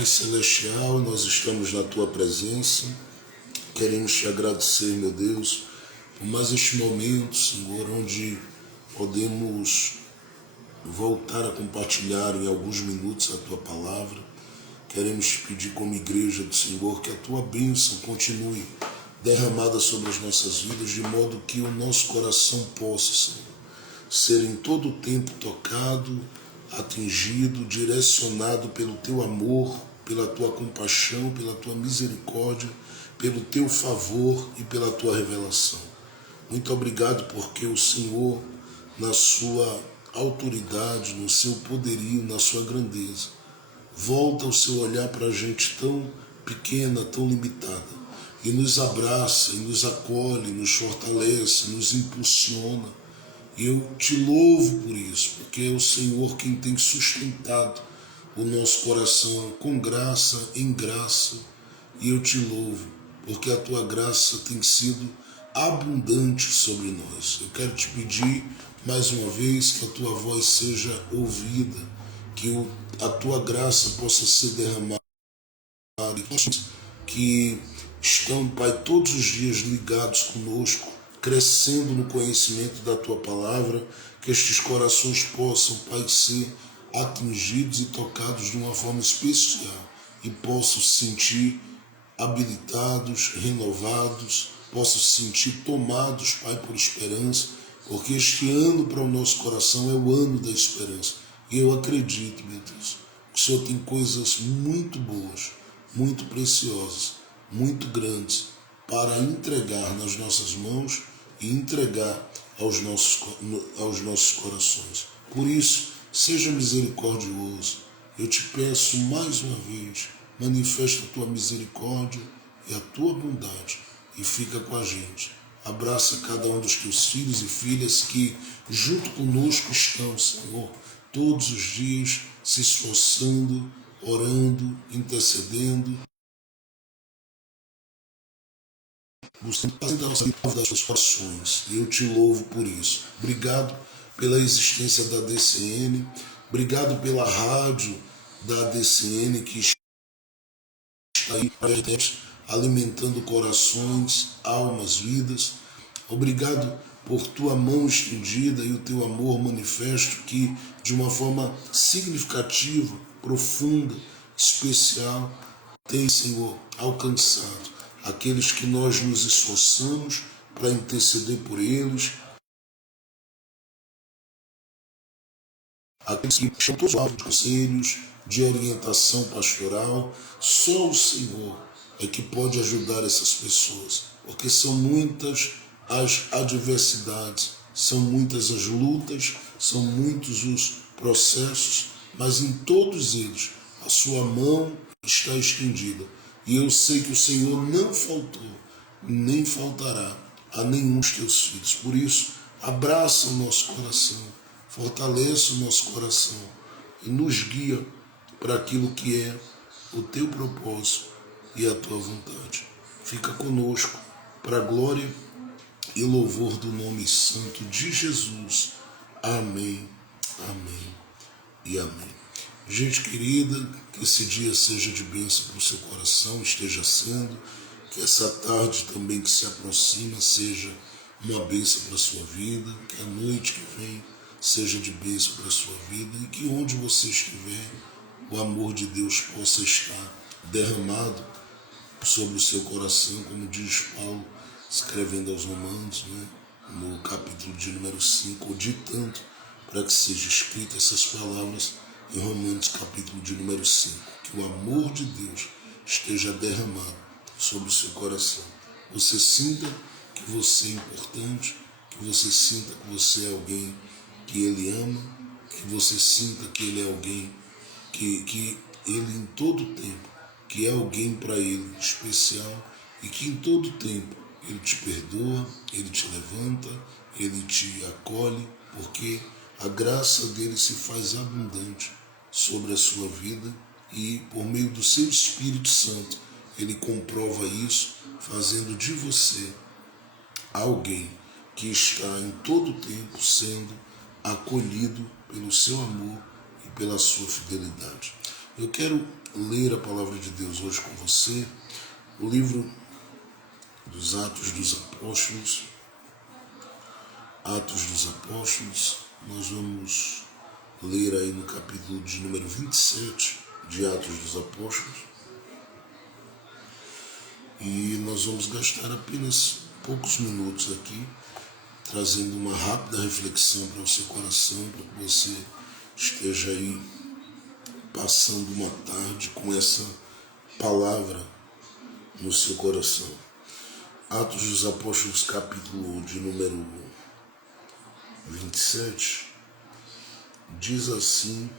Pai Celestial, nós estamos na Tua presença, queremos Te agradecer, meu Deus, por mais este momento, Senhor, onde podemos voltar a compartilhar em alguns minutos a Tua palavra. Queremos Te pedir como igreja do Senhor que a Tua bênção continue derramada sobre as nossas vidas, de modo que o nosso coração possa, Senhor, ser em todo o tempo tocado, atingido, direcionado pelo Teu amor, pela Tua compaixão, pela Tua misericórdia, pelo Teu favor e pela Tua revelação. Muito obrigado porque o Senhor, na Sua autoridade, no Seu poderio, na Sua grandeza, volta o Seu olhar para a gente tão pequena, tão limitada, e nos abraça, e nos acolhe, nos fortalece, nos impulsiona. E eu Te louvo por isso, porque é o Senhor quem tem sustentado o nosso coração com graça, em graça. E eu Te louvo, porque a Tua graça tem sido abundante sobre nós. Eu quero Te pedir mais uma vez que a Tua voz seja ouvida, que a Tua graça possa ser derramada, que estão, Pai, todos os dias ligados conosco, crescendo no conhecimento da Tua palavra, que estes corações possam, Pai, ser atingidos e tocados de uma forma especial e possam se sentir habilitados, renovados, possam se sentir tomados, Pai, por esperança, porque este ano para o nosso coração é o ano da esperança. E eu acredito, meu Deus, que o Senhor tem coisas muito boas, muito preciosas, muito grandes para entregar nas nossas mãos e entregar aos nossos corações. Por isso, seja misericordioso. Eu Te peço mais uma vez, manifesta a Tua misericórdia e a Tua bondade e fica com a gente. Abraça cada um dos Teus filhos e filhas que junto conosco estão, Senhor, todos os dias se esforçando, orando, intercedendo, buscando a nossa vida das Suas orações. E eu Te louvo por isso. Obrigado pela existência da DCN, obrigado pela rádio da DCN que está aí alimentando corações, almas, vidas. Obrigado por Tua mão estendida e o Teu amor manifesto que, de uma forma significativa, profunda, especial, tem, Senhor, alcançado aqueles que nós nos esforçamos para interceder por eles, aqueles que estão todos os de conselhos, de orientação pastoral. Só o Senhor é que pode ajudar essas pessoas, porque são muitas as adversidades, são muitas as lutas, são muitos os processos, mas em todos eles a Sua mão está estendida. E eu sei que o Senhor não faltou, nem faltará a nenhum dos Teus filhos. Por isso, abraça o nosso coração, fortalece o nosso coração e nos guia para aquilo que é o Teu propósito e a Tua vontade. Fica conosco para a glória e louvor do nome santo de Jesus. Amém, amém e amém. Gente querida, que esse dia seja de bênção para o seu coração, esteja sendo, que essa tarde também que se aproxima seja uma bênção para a sua vida, que a noite que vem seja de bênção para a sua vida e que onde você estiver, o amor de Deus possa estar derramado sobre o seu coração, como diz Paulo, escrevendo aos Romanos, no capítulo de número 5, ditando para que seja escrita essas palavras em Romanos capítulo de número 5, que o amor de Deus esteja derramado sobre o seu coração. Você sinta que você é importante, que você sinta que você é alguém que Ele ama, que você sinta que Ele é alguém que Ele em todo tempo, que é alguém para Ele especial e que em todo tempo Ele te perdoa, Ele te levanta, Ele te acolhe, porque a graça dele se faz abundante sobre a sua vida e por meio do seu Espírito Santo Ele comprova isso, fazendo de você alguém que está em todo tempo sendo acolhido pelo seu amor e pela sua fidelidade. Eu quero ler a palavra de Deus hoje com você, o livro dos Atos dos Apóstolos. Atos dos Apóstolos, nós vamos ler aí no capítulo de número 27 de Atos dos Apóstolos. E nós vamos gastar apenas poucos minutos aqui, trazendo uma rápida reflexão para o seu coração, para que você esteja aí passando uma tarde com essa palavra no seu coração. Atos dos Apóstolos, capítulo de número 27, diz assim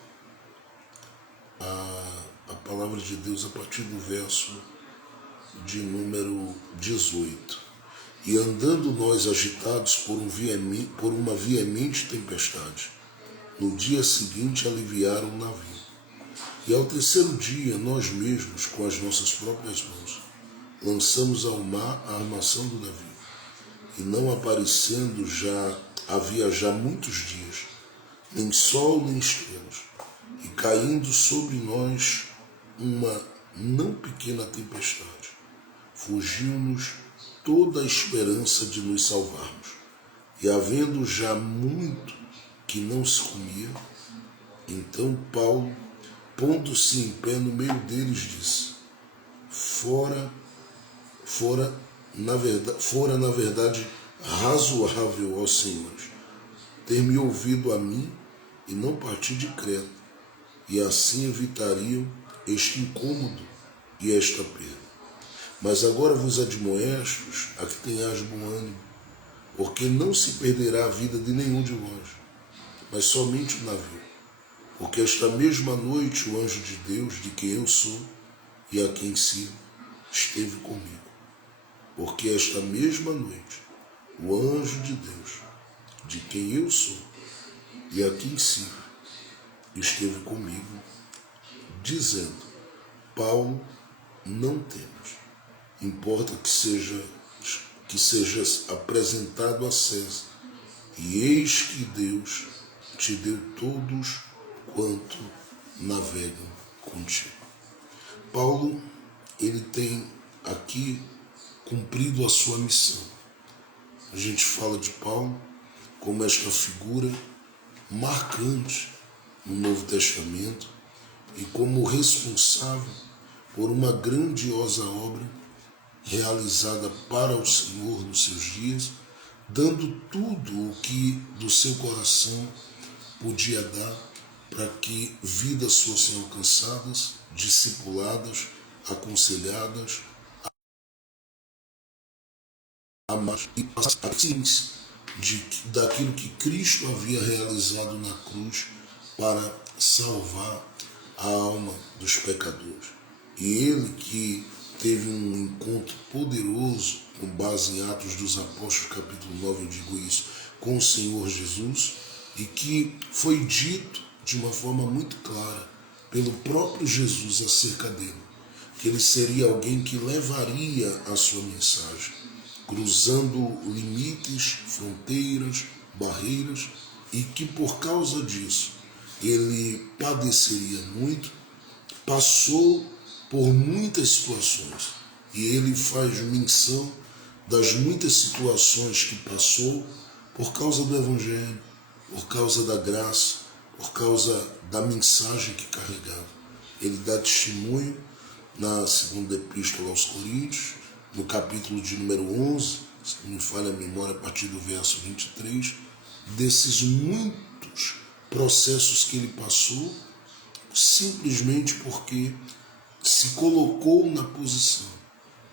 a palavra de Deus a partir do verso de número 18. E andando nós agitados por uma veemente tempestade, no dia seguinte aliviaram o navio. E ao terceiro dia, nós mesmos, com as nossas próprias mãos, lançamos ao mar a armação do navio. E não aparecendo havia já muitos dias, nem sol nem estrelas, e caindo sobre nós uma não pequena tempestade, fugiu-nos toda a esperança de nos salvarmos. E havendo já muito que não se comia, então Paulo, pondo-se em pé no meio deles, disse: Fora na verdade razoável aos senhores ter-me ouvido a mim e não partir de Creta, e assim evitariam este incômodo e esta perda. Mas agora vos admoestos a que tenhais bom ânimo, porque não se perderá a vida de nenhum de vós, mas somente o navio. Porque esta mesma noite o anjo de Deus, de quem eu sou e a quem sirvo, esteve comigo. Porque esta mesma noite o anjo de Deus, de quem eu sou e a quem sirvo, esteve comigo, dizendo: Paulo, não temas, importa que sejas apresentado a César, e eis que Deus te deu todos quanto navegam contigo. Paulo, ele tem aqui cumprido a sua missão. A gente fala de Paulo como esta figura marcante no Novo Testamento e como responsável por uma grandiosa obra realizada para o Senhor nos seus dias, dando tudo o que do seu coração podia dar para que vidas fossem alcançadas, discipuladas, aconselhadas, amadas e passagens daquilo que Cristo havia realizado na cruz para salvar a alma dos pecadores. E ele que teve um encontro poderoso, com base em Atos dos Apóstolos, capítulo 9, eu digo isso, com o Senhor Jesus, e que foi dito de uma forma muito clara pelo próprio Jesus acerca dele, que ele seria alguém que levaria a sua mensagem, cruzando limites, fronteiras, barreiras, e que por causa disso ele padeceria muito, passou por muitas situações, e ele faz menção das muitas situações que passou por causa do Evangelho, por causa da graça, por causa da mensagem que carregava. Ele dá testemunho na segunda epístola aos Coríntios, no capítulo de número 11, se não me falha a memória, a partir do verso 23, desses muitos processos que ele passou, simplesmente porque se colocou na posição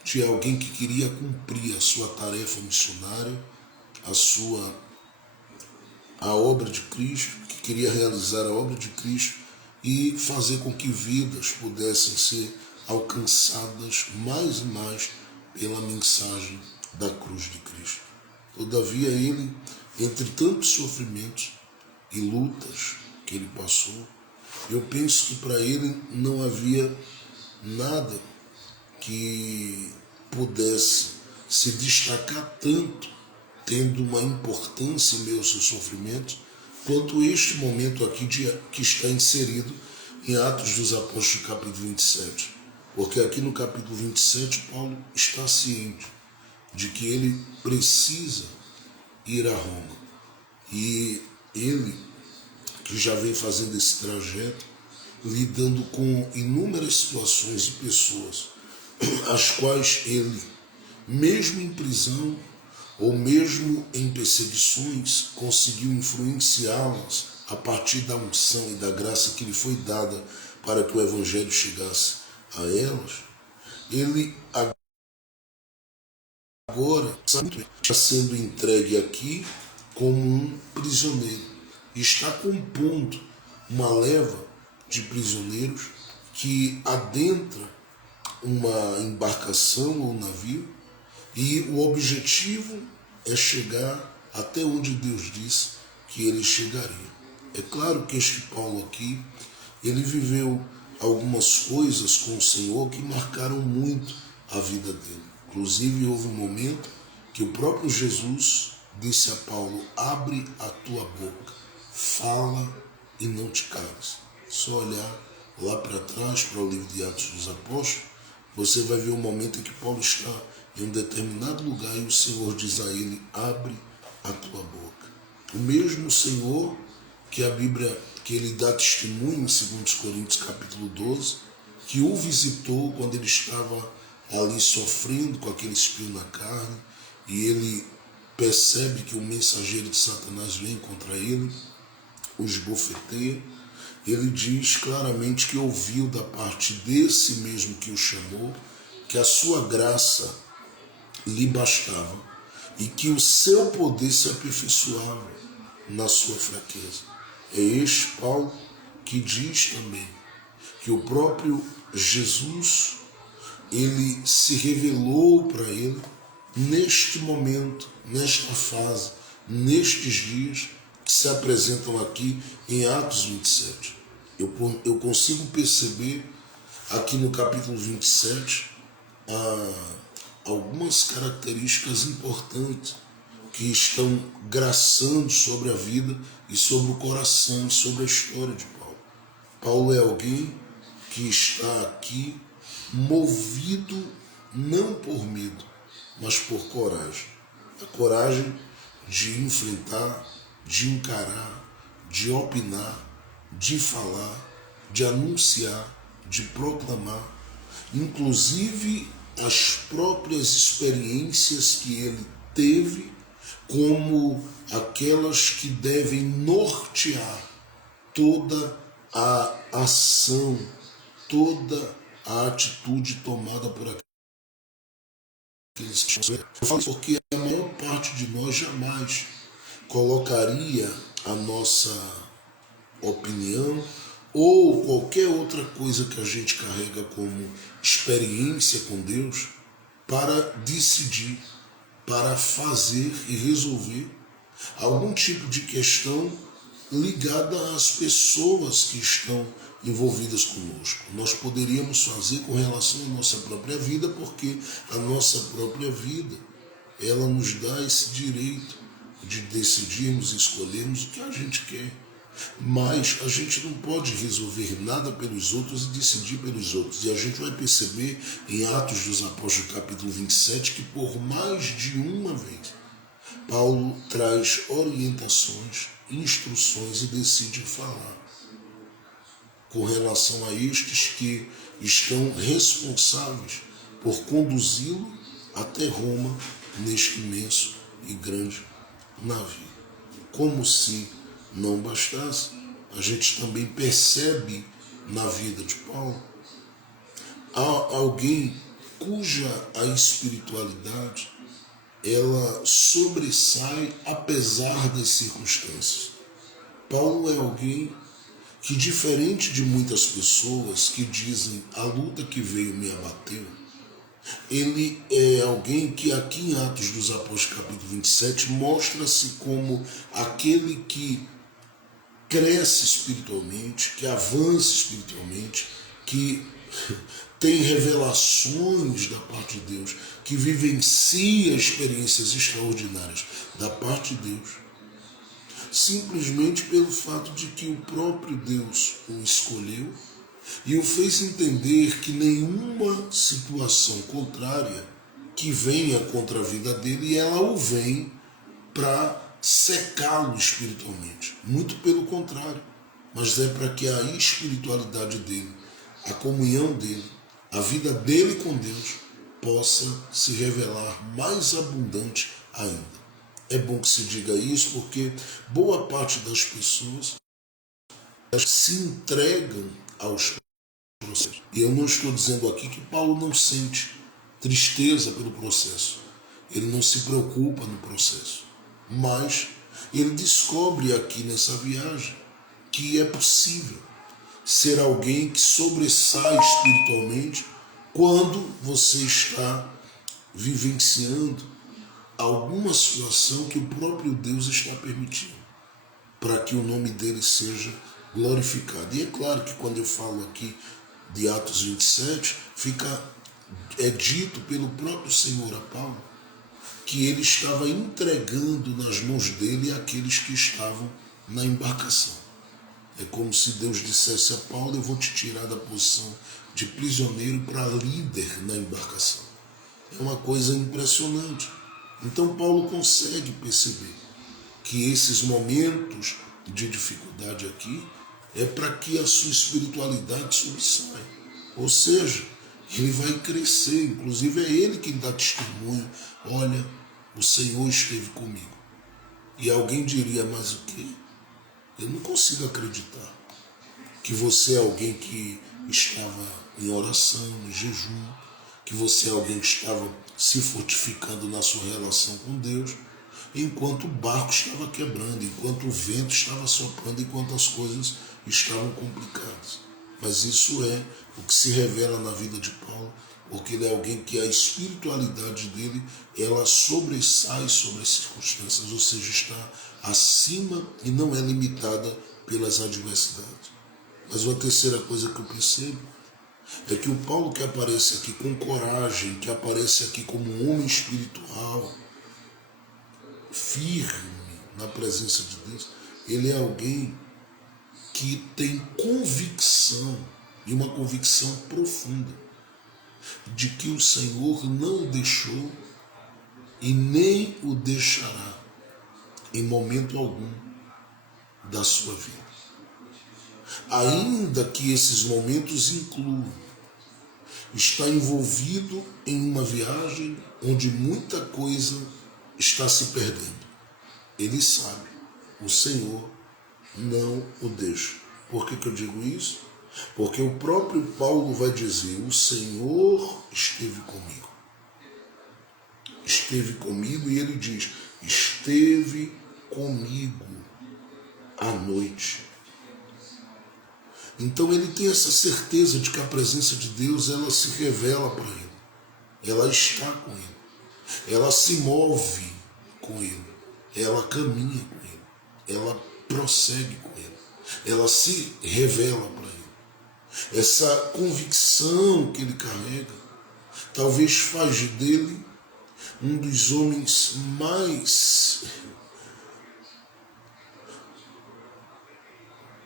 de alguém que queria cumprir a sua tarefa missionária, a obra de Cristo, que queria realizar a obra de Cristo e fazer com que vidas pudessem ser alcançadas mais e mais pela mensagem da cruz de Cristo. Todavia ele, entre tantos sofrimentos e lutas que ele passou, eu penso que para ele não havia nada que pudesse se destacar tanto, tendo uma importância em meio aos seus sofrimentos, quanto este momento aqui que está inserido em Atos dos Apóstolos, capítulo 27? Porque aqui no capítulo 27, Paulo está ciente de que ele precisa ir a Roma. E ele, que já vem fazendo esse trajeto, lidando com inúmeras situações e pessoas, as quais ele, mesmo em prisão ou mesmo em perseguições, conseguiu influenciá-las a partir da unção e da graça que lhe foi dada para que o evangelho chegasse a elas. Ele agora está sendo entregue aqui como um prisioneiro e está compondo uma leva de prisioneiros que adentra uma embarcação ou um navio, e o objetivo é chegar até onde Deus disse que ele chegaria. É claro que este Paulo aqui, ele viveu algumas coisas com o Senhor que marcaram muito a vida dele. Inclusive, houve um momento que o próprio Jesus disse a Paulo: abre a tua boca, fala e não te cales. Só olhar lá para trás, para o livro de Atos dos Apóstolos, você vai ver o momento em que Paulo está em um determinado lugar e o Senhor diz a ele: abre a tua boca. O mesmo Senhor que a Bíblia, que ele dá testemunho em 2 Coríntios capítulo 12, que o visitou quando ele estava ali sofrendo com aquele espinho na carne, e ele percebe que o mensageiro de Satanás vem contra ele, o esbofeteia. Ele diz claramente que ouviu da parte desse mesmo que o chamou, que a sua graça lhe bastava e que o seu poder se aperfeiçoava na sua fraqueza. É este Paulo que diz também que o próprio Jesus, ele se revelou para ele neste momento, nesta fase, nestes dias que se apresentam aqui em Atos 27. Eu consigo perceber aqui no capítulo 27 algumas características importantes que estão graçando sobre a vida e sobre o coração e sobre a história de Paulo. Paulo é alguém que está aqui movido não por medo, mas por coragem. A coragem de enfrentar, de encarar, de opinar, de falar, de anunciar, de proclamar, inclusive as próprias experiências que ele teve, como aquelas que devem nortear toda a ação, toda a atitude tomada por aqueles que eu falo porque a maior parte de nós jamais colocaria a nossa opinião ou qualquer outra coisa que a gente carrega como experiência com Deus para decidir, para fazer e resolver algum tipo de questão ligada às pessoas que estão envolvidas conosco. Nós poderíamos fazer com relação à nossa própria vida, porque a nossa própria vida, ela nos dá esse direito de decidirmos e escolhermos o que a gente quer. Mas a gente não pode resolver nada pelos outros e decidir pelos outros. E a gente vai perceber em Atos dos Apóstolos, capítulo 27, que por mais de uma vez, Paulo traz orientações, instruções e decide falar com relação a estes que estão responsáveis por conduzi-lo até Roma neste imenso e grande navio. Como se não bastasse, a gente também percebe na vida de Paulo alguém cuja a espiritualidade ela sobressai apesar das circunstâncias. Paulo é alguém que, diferente de muitas pessoas que dizem a luta que veio me abateu, ele é alguém que aqui em Atos dos Apóstolos capítulo 27 mostra-se como aquele que cresce espiritualmente, que avança espiritualmente, que tem revelações da parte de Deus, que vivencia experiências extraordinárias da parte de Deus, simplesmente pelo fato de que o próprio Deus o escolheu e o fez entender que nenhuma situação contrária que venha contra a vida dele, ela o vem para secá-lo espiritualmente. Muito pelo contrário, mas é para que a espiritualidade dele, a comunhão dele, a vida dele com Deus possa se revelar mais abundante ainda. É bom que se diga isso porque boa parte das pessoas se entregam aos processos. E eu não estou dizendo aqui que Paulo não sente tristeza pelo processo. Ele não se preocupa no processo. Mas ele descobre aqui nessa viagem que é possível ser alguém que sobressai espiritualmente quando você está vivenciando alguma situação que o próprio Deus está permitindo, para que o nome dele seja glorificado. E é claro que quando eu falo aqui de Atos 27, é dito pelo próprio Senhor a Paulo que ele estava entregando nas mãos dele aqueles que estavam na embarcação. É como se Deus dissesse a Paulo: eu vou te tirar da posição de prisioneiro para líder na embarcação. É uma coisa impressionante. Então Paulo consegue perceber que esses momentos de dificuldade aqui é para que a sua espiritualidade sobressaia. Ou seja, ele vai crescer, inclusive é ele quem dá testemunho: olha, o Senhor esteve comigo. E alguém diria: mas o quê? Eu não consigo acreditar que você é alguém que estava em oração, em jejum, que você é alguém que estava se fortificando na sua relação com Deus, enquanto o barco estava quebrando, enquanto o vento estava soprando, enquanto as coisas estavam complicadas. Mas isso é o que se revela na vida de Paulo, porque ele é alguém que a espiritualidade dele, ela sobressai sobre as circunstâncias, ou seja, está acima e não é limitada pelas adversidades. Mas uma terceira coisa que eu percebo é que o Paulo que aparece aqui com coragem, que aparece aqui como um homem espiritual, firme na presença de Deus, ele é alguém que tem convicção, e uma convicção profunda, de que o Senhor não o deixou e nem o deixará em momento algum da sua vida. Ainda que esses momentos incluam estar envolvido em uma viagem onde muita coisa está se perdendo. Ele sabe, o Senhor não o deixa. Por que eu digo isso? Porque o próprio Paulo vai dizer: o Senhor esteve comigo. Esteve comigo, e ele diz: esteve comigo à noite. Então ele tem essa certeza de que a presença de Deus, ela se revela para ele. Ela está com ele. Ela se move com ele. Ela caminha com ele. Ela prossegue com ele. Ela se revela para ele. Essa convicção que ele carrega talvez faz dele um dos homens mais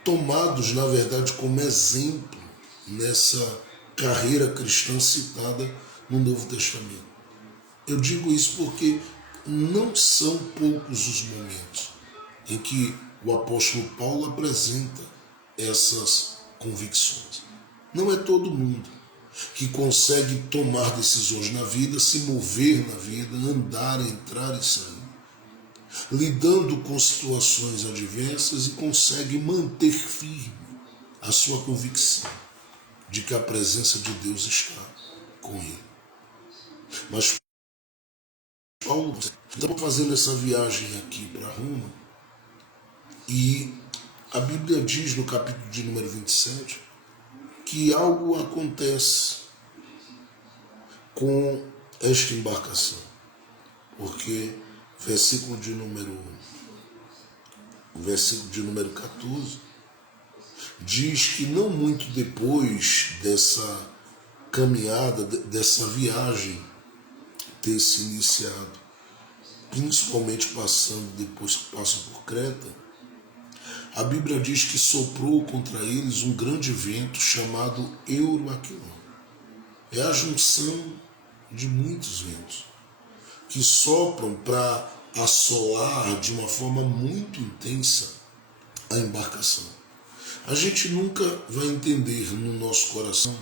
tomados, na verdade, como exemplo nessa carreira cristã citada no Novo Testamento. Eu digo isso porque não são poucos os momentos em que o apóstolo Paulo apresenta essas convicções. Não é todo mundo que consegue tomar decisões na vida, se mover na vida, andar, entrar e sair, lidando com situações adversas, e consegue manter firme a sua convicção de que a presença de Deus está com ele. Mas Paulo estava fazendo essa viagem aqui para Roma, e a Bíblia diz no capítulo de número 27 que algo acontece com esta embarcação, porque versículo de número 14 diz que não muito depois dessa caminhada, dessa viagem ter se iniciado, principalmente depois que passa por Creta, A Bíblia diz que soprou contra eles um grande vento chamado Euroaquilão. É a junção de muitos ventos que sopram para assolar de uma forma muito intensa a embarcação. A gente nunca vai entender no nosso coração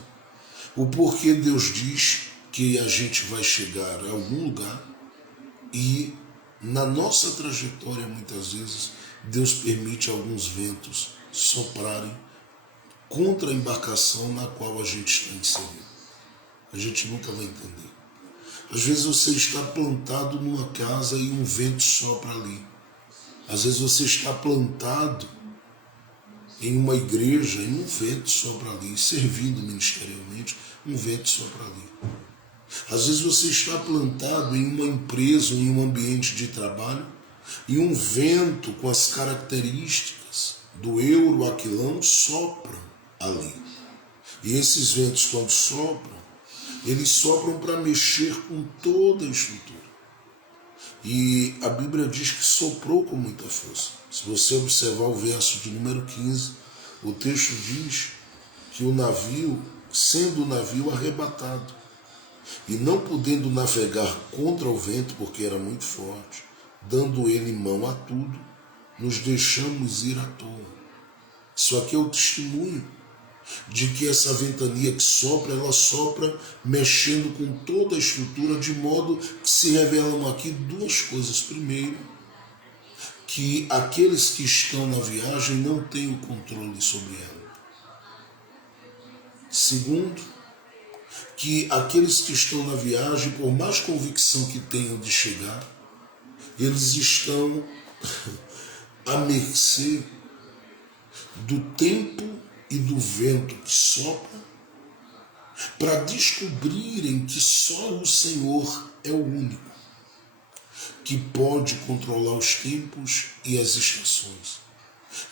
o porquê Deus diz que a gente vai chegar a algum lugar e na nossa trajetória muitas vezes Deus permite alguns ventos soprarem contra a embarcação na qual a gente está inserido. A gente nunca vai entender. Às vezes você está plantado numa casa e um vento sopra ali. Às vezes você está plantado em uma igreja e um vento sopra ali, servindo ministerialmente, um vento sopra ali. Às vezes você está plantado em uma empresa, em um ambiente de trabalho, e um vento com as características do Euroaquilão sopram ali. E esses ventos, quando sopram, eles sopram para mexer com toda a estrutura. E a Bíblia diz que soprou com muita força. Se você observar o verso de número 15, o texto diz que o navio, sendo o navio arrebatado, e não podendo navegar contra o vento, porque era muito forte, dando ele mão a tudo, nos deixamos ir à toa. Isso aqui é o testemunho de que essa ventania que sopra, ela sopra mexendo com toda a estrutura, de modo que se revelam aqui duas coisas. Primeiro, que aqueles que estão na viagem não têm o controle sobre ela. Segundo, que aqueles que estão na viagem, por mais convicção que tenham de chegar, eles estão à mercê do tempo e do vento que sopra, para descobrirem que só o Senhor é o único que pode controlar os tempos e as estações,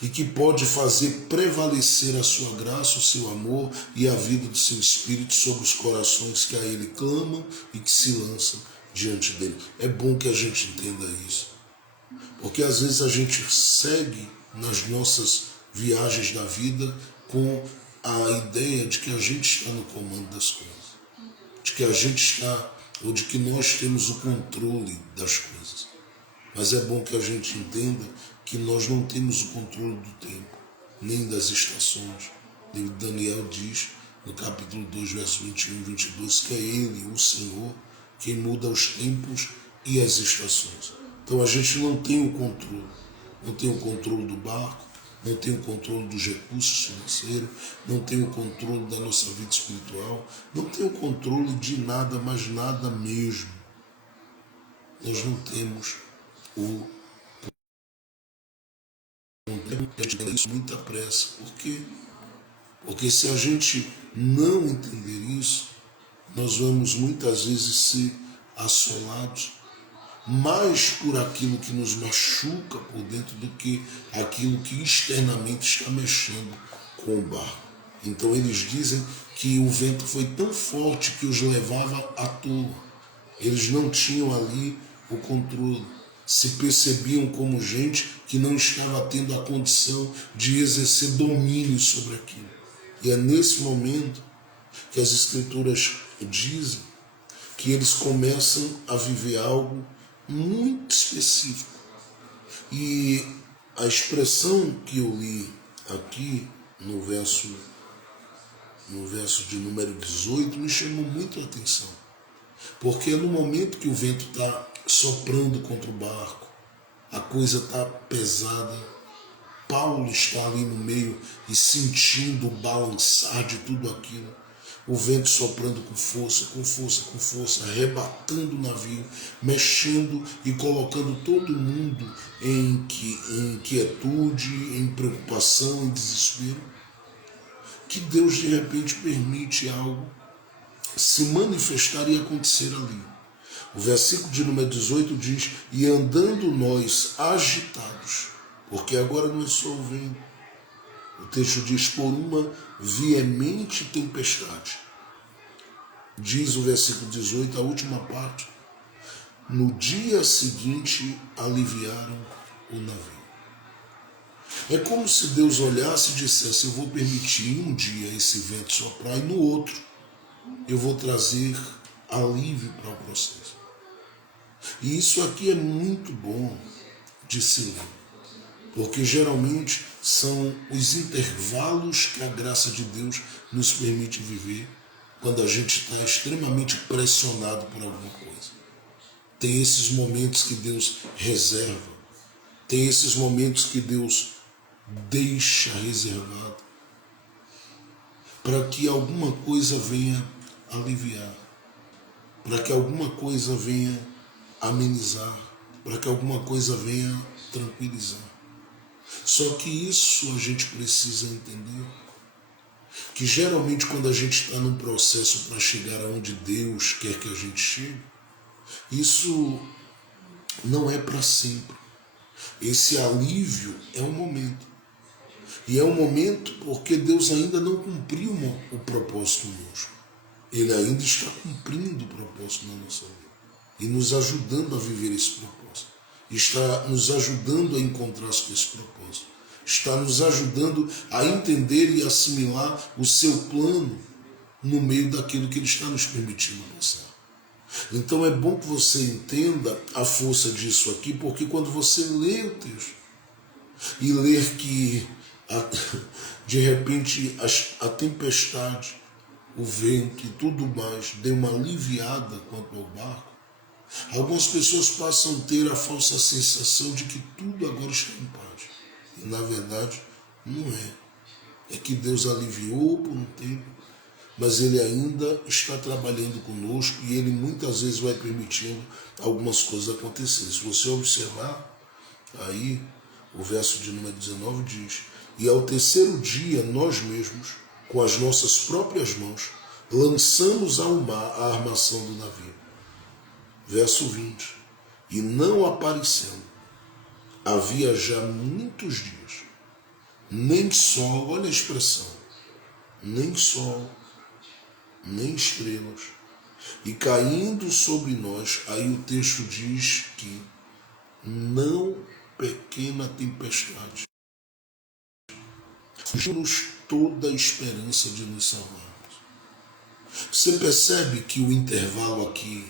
e que pode fazer prevalecer a sua graça, o seu amor e a vida do seu Espírito sobre os corações que a Ele clamam e que se lançam diante dele. É bom que a gente entenda isso, porque às vezes a gente segue nas nossas viagens da vida com a ideia de que a gente está no comando das coisas, de que a gente está, ou de que nós temos o controle das coisas. Mas é bom que a gente entenda que nós não temos o controle do tempo, nem das estações. Daniel diz, no capítulo 2, verso 21 e 22, que é Ele, o Senhor, quem muda os tempos e as estações. Então a gente não tem o controle. Não tem o controle do barco, não tem o controle dos recursos financeiros, não tem o controle da nossa vida espiritual, não tem o controle de nada, mas nada mesmo. Nós não temos o controle, a gente tem isso muita pressa. Por quê? Porque se a gente não entender isso, nós vamos muitas vezes ser assolados mais por aquilo que nos machuca por dentro do que aquilo que externamente está mexendo com o barco. Então eles dizem que o vento foi tão forte que os levava à toa. Eles não tinham ali o controle. Se percebiam como gente que não estava tendo a condição de exercer domínio sobre aquilo. E é nesse momento que as Escrituras dizem que eles começam a viver algo muito específico. E a expressão que eu li aqui no verso de número 18 me chamou muito a atenção. Porque no momento que o vento está soprando contra o barco, a coisa está pesada, Paulo está ali no meio e sentindo o balançar de tudo aquilo. O vento soprando com força, com força, com força, arrebatando o navio, mexendo e colocando todo mundo em inquietude, em preocupação, em desespero. Que Deus de repente permite algo se manifestar e acontecer ali. O versículo de número 18 diz: e andando nós agitados, porque agora não é só o vento. O texto diz: por uma veemente tempestade. Diz o versículo 18, a última parte: no dia seguinte aliviaram o navio. É como se Deus olhasse e dissesse: eu vou permitir um dia esse vento soprar e no outro eu vou trazer alívio para o processo. E isso aqui é muito bom de se ler, porque geralmente são os intervalos que a graça de Deus nos permite viver quando a gente está extremamente pressionado por alguma coisa. Tem esses momentos que Deus reserva, tem esses momentos que Deus deixa reservado para que alguma coisa venha aliviar, para que alguma coisa venha amenizar, para que alguma coisa venha tranquilizar. Só que isso a gente precisa entender, que geralmente quando a gente está num processo para chegar aonde Deus quer que a gente chegue, isso não é para sempre. Esse alívio é um momento. E é um momento porque Deus ainda não cumpriu o propósito conosco. Ele ainda está cumprindo o propósito na nossa vida e nos ajudando a viver esse propósito. Está nos ajudando a encontrar-se com esse propósito. Está nos ajudando a entender e assimilar o seu plano no meio daquilo que Ele está nos permitindo passar. Então é bom que você entenda a força disso aqui, porque quando você lê o texto e ler que de repente a tempestade, o vento e tudo mais deu uma aliviada quanto ao barco, algumas pessoas passam a ter a falsa sensação de que tudo agora está em paz. E na verdade não é. É que Deus aliviou por um tempo, mas Ele ainda está trabalhando conosco e Ele muitas vezes vai permitindo algumas coisas acontecerem. Se você observar, aí o verso de número 19 diz: e ao terceiro dia nós mesmos, com as nossas próprias mãos, lançamos ao mar a armação do navio. Verso 20: e não aparecendo, havia já muitos dias, nem sol, olha a expressão, nem sol, nem estrelas, e caindo sobre nós, aí o texto diz que não pequena tempestade, fugiu-nos toda a esperança de nos salvarmos. Você percebe que o intervalo aqui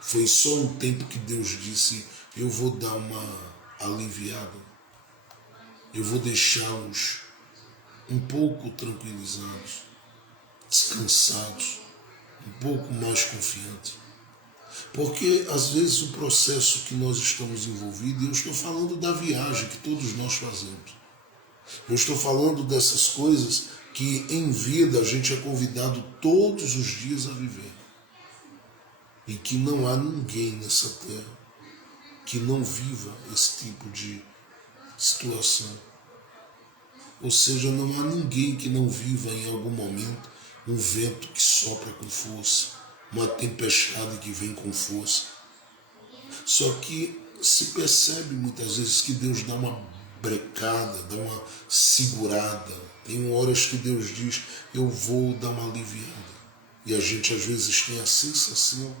foi só um tempo que Deus disse: eu vou dar uma aliviada, eu vou deixá-los um pouco tranquilizados, descansados, um pouco mais confiantes. Porque às vezes o processo que nós estamos envolvidos, e eu estou falando da viagem que todos nós fazemos, eu estou falando dessas coisas que em vida a gente é convidado todos os dias a viver. E que não há ninguém nessa terra que não viva esse tipo de situação. Ou seja, não há ninguém que não viva em algum momento um vento que sopra com força, uma tempestade que vem com força. Só que se percebe muitas vezes que Deus dá uma brecada, dá uma segurada. Tem horas que Deus diz: eu vou dar uma aliviada. E a gente às vezes tem a sensação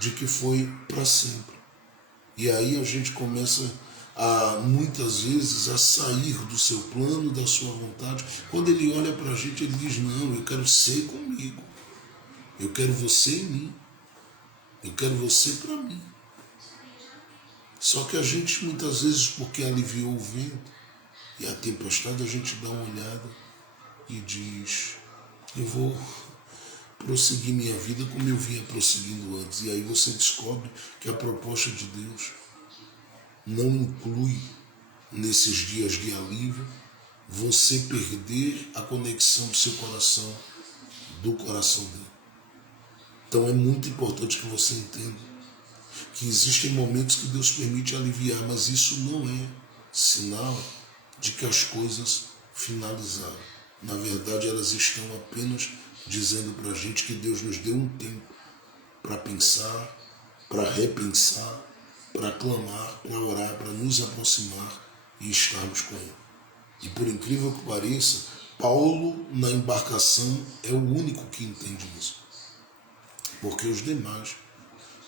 de que foi para sempre. E aí a gente começa muitas vezes a sair do seu plano, da sua vontade. Quando Ele olha para a gente, Ele diz: não, eu quero ser comigo. Eu quero você em mim. Eu quero você para mim. Só que a gente muitas vezes, porque aliviou o vento e a tempestade, a gente dá uma olhada e diz: eu vou prosseguir minha vida como eu vinha prosseguindo antes. E aí você descobre que a proposta de Deus não inclui, nesses dias de alívio, você perder a conexão do seu coração, do coração dele. Então é muito importante que você entenda que existem momentos que Deus permite aliviar, mas isso não é sinal de que as coisas finalizaram. Na verdade, elas estão apenas dizendo para a gente que Deus nos deu um tempo para pensar, para repensar, para clamar, para orar, para nos aproximar e estarmos com Ele. E por incrível que pareça, Paulo na embarcação é o único que entende isso. Porque os demais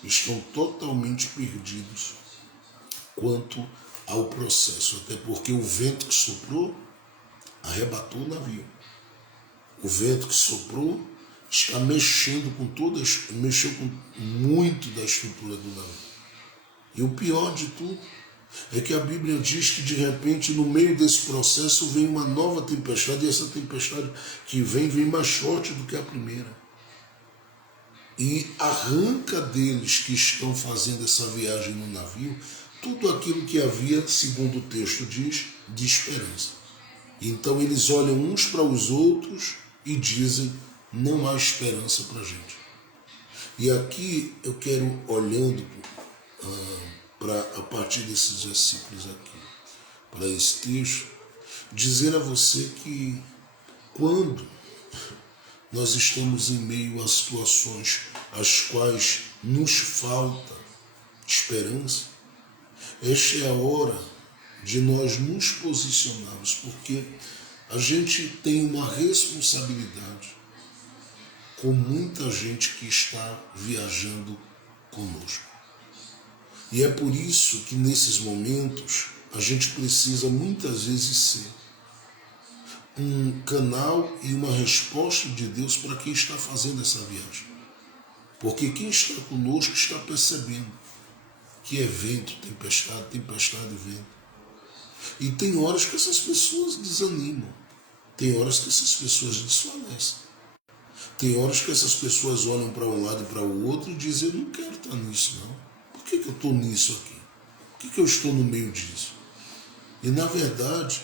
estão totalmente perdidos quanto ao processo, até porque o vento que soprou arrebatou o navio. O vento que soprou está mexeu com muito da estrutura do navio. E o pior de tudo é que a Bíblia diz que de repente no meio desse processo vem uma nova tempestade, e essa tempestade que vem mais forte do que a primeira. E arranca deles que estão fazendo essa viagem no navio tudo aquilo que havia, segundo o texto diz, de esperança. Então eles olham uns para os outros e dizem, não há esperança para a gente. E aqui eu quero, olhando a partir desses versículos aqui, para esse texto, dizer a você que quando nós estamos em meio a situações as quais nos falta esperança, esta é a hora de nós nos posicionarmos, porque a gente tem uma responsabilidade com muita gente que está viajando conosco. E é por isso que nesses momentos a gente precisa muitas vezes ser um canal e uma resposta de Deus para quem está fazendo essa viagem. Porque quem está conosco está percebendo que é vento, tempestade e vento. E tem horas que essas pessoas desanimam. Tem horas que essas pessoas desfalecem. Tem horas que essas pessoas olham para um lado e para o outro e dizem, eu não quero estar nisso não. Por que eu estou nisso aqui? Por que eu estou no meio disso? E na verdade,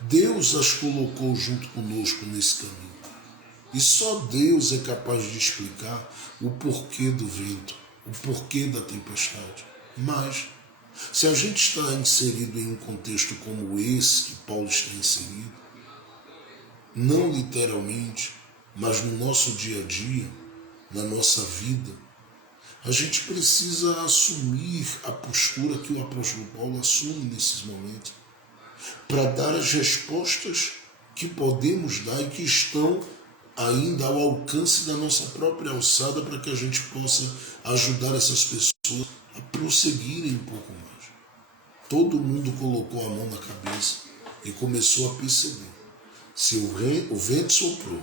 Deus as colocou junto conosco nesse caminho. E só Deus é capaz de explicar o porquê do vento, o porquê da tempestade. Mas, se a gente está inserido em um contexto como esse que Paulo está inserido, não literalmente, mas no nosso dia a dia, na nossa vida, a gente precisa assumir a postura que o apóstolo Paulo assume nesses momentos, para dar as respostas que podemos dar e que estão ainda ao alcance da nossa própria alçada, para que a gente possa ajudar essas pessoas a prosseguirem um pouco mais. Todo mundo colocou a mão na cabeça e começou a perceber. Se o vento soprou,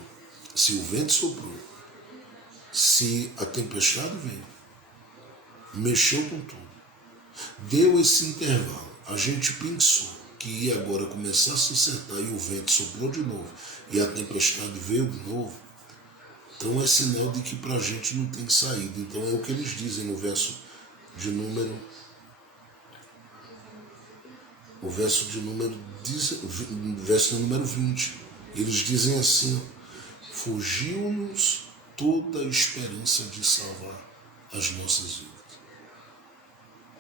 se a tempestade veio, mexeu com tudo, deu esse intervalo, a gente pensou que ia agora começar a se acertar e o vento soprou de novo e a tempestade veio de novo, então é sinal de que para a gente não tem saída. Então é o que eles dizem no verso de número 20. Eles dizem assim, fugiu-nos toda a esperança de salvar as nossas vidas.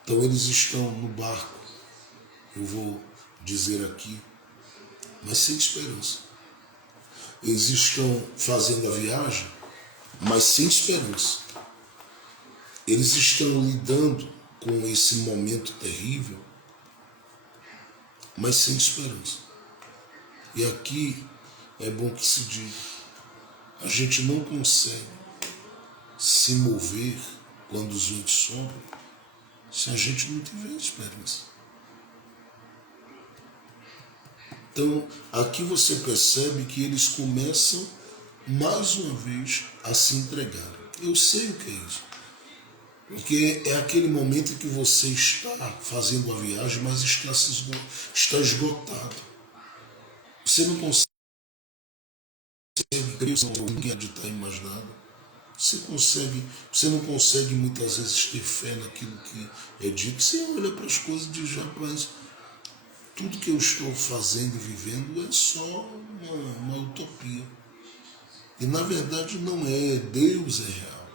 Então eles estão no barco, eu vou dizer aqui, mas sem esperança. Eles estão fazendo a viagem, mas sem esperança. Eles estão lidando com esse momento terrível, mas sem esperança. E aqui é bom que se diga, a gente não consegue se mover quando os ventos sopram se a gente não tiver esperança. Então, aqui você percebe que eles começam, mais uma vez, a se entregar. Eu sei o que é isso. Porque é aquele momento em que você está fazendo a viagem, mas está esgotado. Você não consegue acreditar em mais nada. Você não consegue muitas vezes ter fé naquilo que é dito. Você olha para as coisas e diz, rapaz, tudo que eu estou fazendo e vivendo é só uma utopia. E na verdade não é. Deus é real.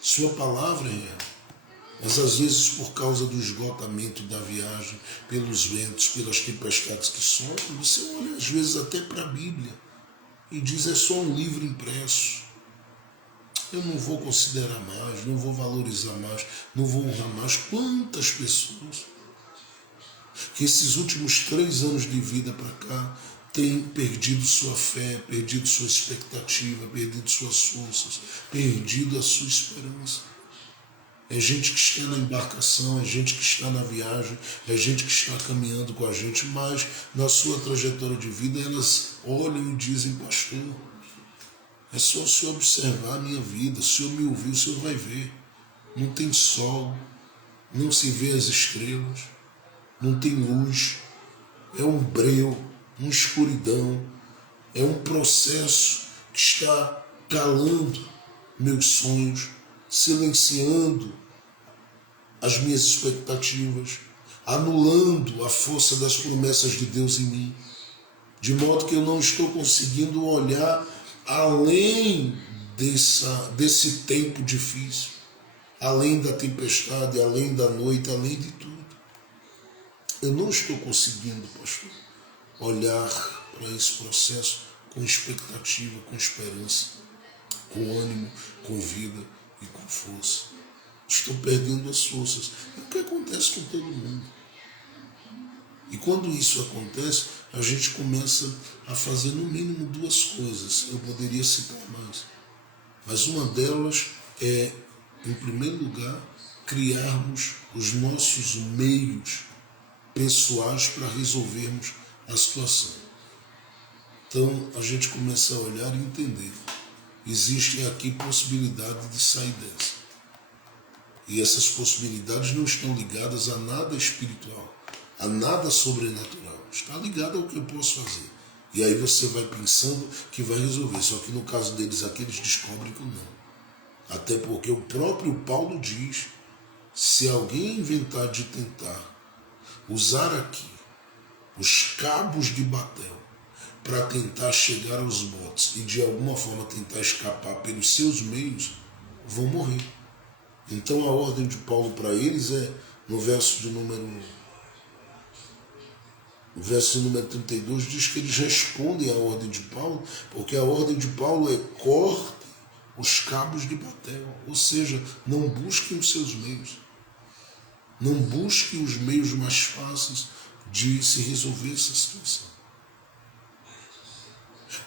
Sua palavra é real. Mas às vezes por causa do esgotamento da viagem, pelos ventos, pelas tempestades que sopram, você olha às vezes até para a Bíblia e diz, é só um livro impresso. Eu não vou considerar mais, não vou valorizar mais, não vou honrar mais. Quantas pessoas que esses últimos 3 anos de vida para cá têm perdido sua fé, perdido sua expectativa, perdido suas forças, perdido a sua esperança. É gente que está na embarcação, é gente que está na viagem, é gente que está caminhando com a gente, mas na sua trajetória de vida elas olham e dizem: pastor, é só o senhor observar a minha vida, se o senhor me ouvir, o senhor vai ver. Não tem sol, não se vê as estrelas, não tem luz, é um breu, uma escuridão, é um processo que está calando meus sonhos, silenciando as minhas expectativas, anulando a força das promessas de Deus em mim, de modo que eu não estou conseguindo olhar além desse tempo difícil, além da tempestade, além da noite, além de tudo. Eu não estou conseguindo, pastor, olhar para esse processo com expectativa, com esperança, com ânimo, com vida e com força. Estou perdendo as forças. É o que acontece com todo mundo. E quando isso acontece, a gente começa a fazer no mínimo duas coisas. Eu poderia citar mais. Mas uma delas é, em primeiro lugar, criarmos os nossos meios pessoais para resolvermos a situação. Então a gente começa a olhar e entender. Existem aqui possibilidades de sair dessa. E essas possibilidades não estão ligadas a nada espiritual, a nada sobrenatural. Está ligado ao que eu posso fazer. E aí você vai pensando que vai resolver. Só que no caso deles aqui, eles descobrem que não. Até porque o próprio Paulo diz: se alguém inventar de tentar usar aqui os cabos de batel para tentar chegar aos botes e de alguma forma tentar escapar pelos seus meios, vão morrer. Então a ordem de Paulo para eles é, no verso de número 32, diz que eles respondem à ordem de Paulo, porque a ordem de Paulo é: cortem os cabos de batel, ou seja, não busquem os seus meios, não busquem os meios mais fáceis de se resolver essa situação.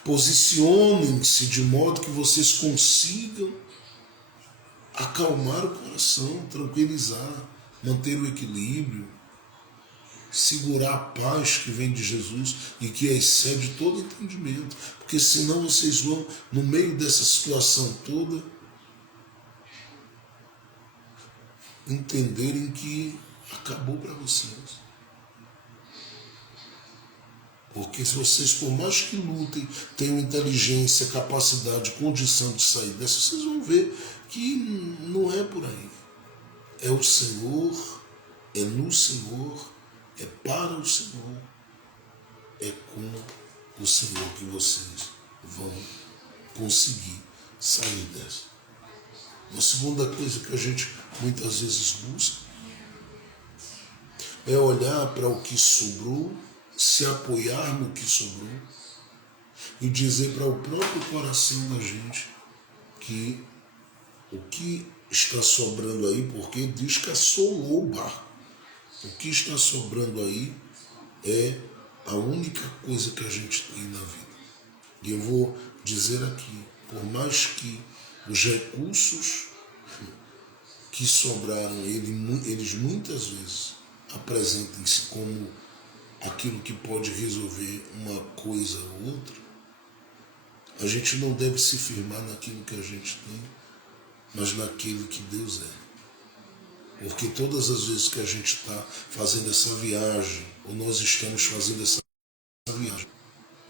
Posicionem-se de modo que vocês consigam acalmar o coração, tranquilizar, manter o equilíbrio, segurar a paz que vem de Jesus e que excede todo entendimento, porque senão vocês vão, no meio dessa situação toda, entenderem que acabou para vocês. Porque se vocês, por mais que lutem, tenham inteligência, capacidade, condição de sair dessa, vocês vão ver que não é por aí. É o Senhor, é no Senhor, é para o Senhor, é com o Senhor que vocês vão conseguir sair dessa. Uma segunda coisa que a gente muitas vezes busca é olhar para o que sobrou, se apoiar no que sobrou e dizer para o próprio coração da gente que o que está sobrando aí, porque diz que assolou o barco. O que está sobrando aí é a única coisa que a gente tem na vida. E eu vou dizer aqui, por mais que os recursos que sobraram, eles muitas vezes apresentem-se como aquilo que pode resolver uma coisa ou outra, a gente não deve se firmar naquilo que a gente tem, mas naquilo que Deus é. Porque todas as vezes que a gente está fazendo essa viagem, ou nós estamos fazendo essa viagem,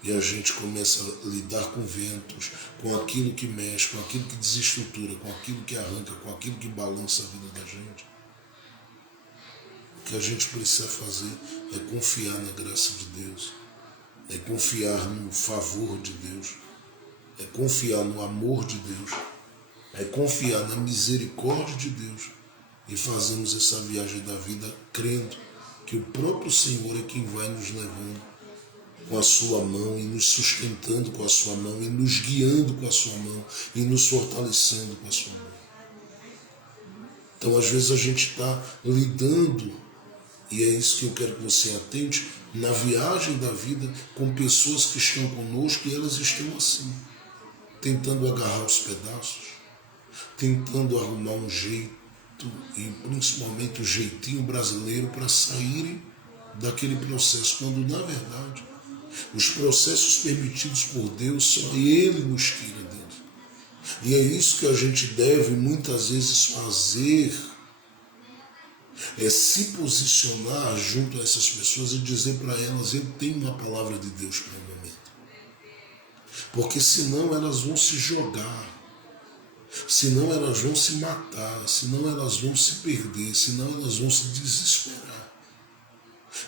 e a gente começa a lidar com ventos, com aquilo que mexe, com aquilo que desestrutura, com aquilo que arranca, com aquilo que balança a vida da gente, o que a gente precisa fazer é confiar na graça de Deus, é confiar no favor de Deus, é confiar no amor de Deus, é confiar na misericórdia de Deus e fazermos essa viagem da vida crendo que o próprio Senhor é quem vai nos levando com a sua mão e nos sustentando com a sua mão e nos guiando com a sua mão e nos fortalecendo com a sua mão. Então às vezes a gente está lidando, e é isso que eu quero que você atente, na viagem da vida com pessoas que estão conosco e elas estão assim, tentando agarrar os pedaços, tentando arrumar um jeito, e principalmente o jeitinho brasileiro para saírem daquele processo, quando na verdade os processos permitidos por Deus só Ele nos tira deles. E é isso que a gente deve muitas vezes fazer, é se posicionar junto a essas pessoas e dizer para elas: eu tenho uma palavra de Deus para o momento. Porque senão elas vão se jogar, senão elas vão se matar, senão elas vão se perder, senão elas vão se desesperar.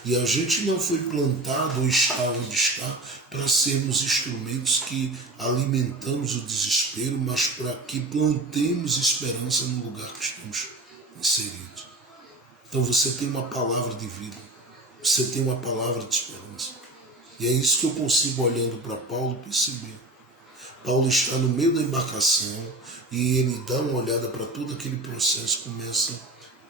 E a gente não foi plantado ou está onde está para sermos instrumentos que alimentamos o desespero, mas para que plantemos esperança no lugar que estamos inseridos. Então você tem uma palavra de vida, você tem uma palavra de esperança. E é isso que eu consigo, olhando para Paulo, perceber. Paulo está no meio da embarcação e ele dá uma olhada para todo aquele processo, começa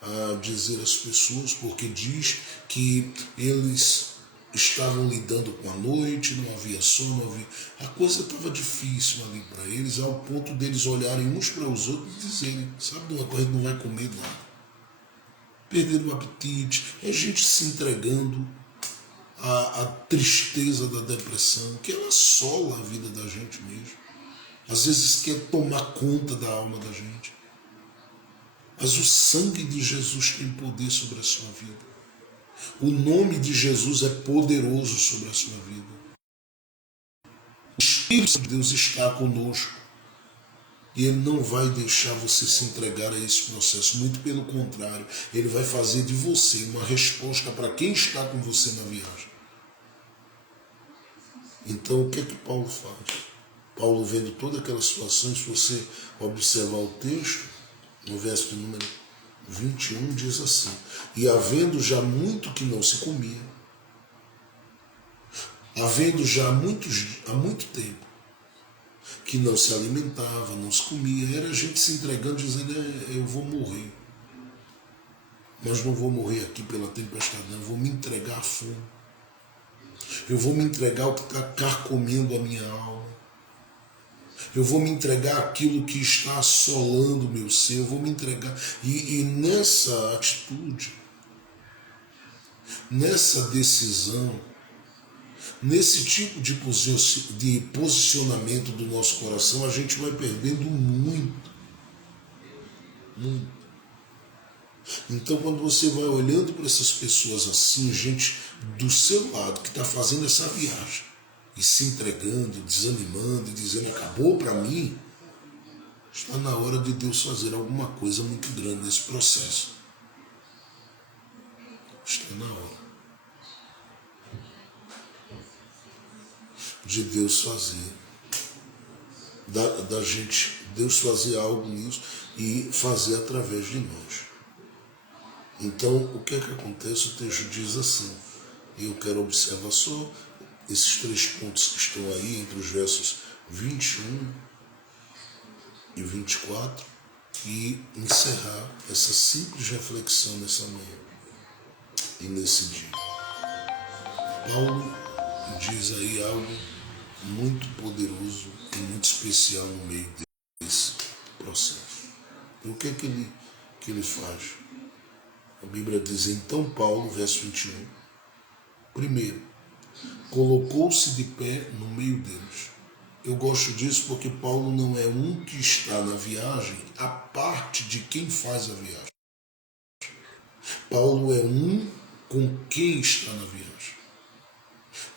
a dizer às pessoas, porque diz que eles estavam lidando com a noite, não havia sono, não havia... A coisa estava difícil ali para eles, ao ponto deles olharem uns para os outros e dizerem: sabe de uma coisa, não vai comer nada. Perderam o apetite, é gente se entregando à tristeza da depressão, que ela assola a vida da gente mesmo. Às vezes quer tomar conta da alma da gente. Mas o sangue de Jesus tem poder sobre a sua vida. O nome de Jesus é poderoso sobre a sua vida. O Espírito de Deus está conosco. E Ele não vai deixar você se entregar a esse processo. Muito pelo contrário, Ele vai fazer de você uma resposta para quem está com você na viagem. Então, o que é que Paulo faz? Paulo, vendo toda aquela situação, se você observar o texto, no verso de número 21, diz assim: e havendo já muito que não se comia, havendo já há muito tempo que não se alimentava, não se comia, era a gente se entregando, dizendo: eu vou morrer, mas não vou morrer aqui pela tempestade, não, eu vou me entregar à fome, eu vou me entregar ao que está carcomendo a minha alma, eu vou me entregar àquilo que está assolando o meu ser, eu vou me entregar. E nessa atitude, nessa decisão, nesse tipo de posicionamento do nosso coração, a gente vai perdendo muito. Muito. Então, quando você vai olhando para essas pessoas assim, gente do seu lado que está fazendo essa viagem, e se entregando, desanimando, e dizendo: acabou para mim, está na hora de Deus fazer alguma coisa muito grande nesse processo. Está na hora de Deus fazer, da gente, Deus fazer algo nisso e fazer através de nós. Então, o que é que acontece? O texto diz assim, e eu quero observar só esses 3 pontos que estão aí entre os versos 21 e 24 e encerrar essa simples reflexão nessa manhã e nesse dia. Paulo diz aí algo muito poderoso e muito especial no meio desse processo. E o que é que ele faz? A Bíblia diz: então Paulo, verso 21, primeiro, colocou-se de pé no meio deles. Eu gosto disso porque Paulo não é um que está na viagem a parte de quem faz a viagem. Paulo é um com quem está na viagem.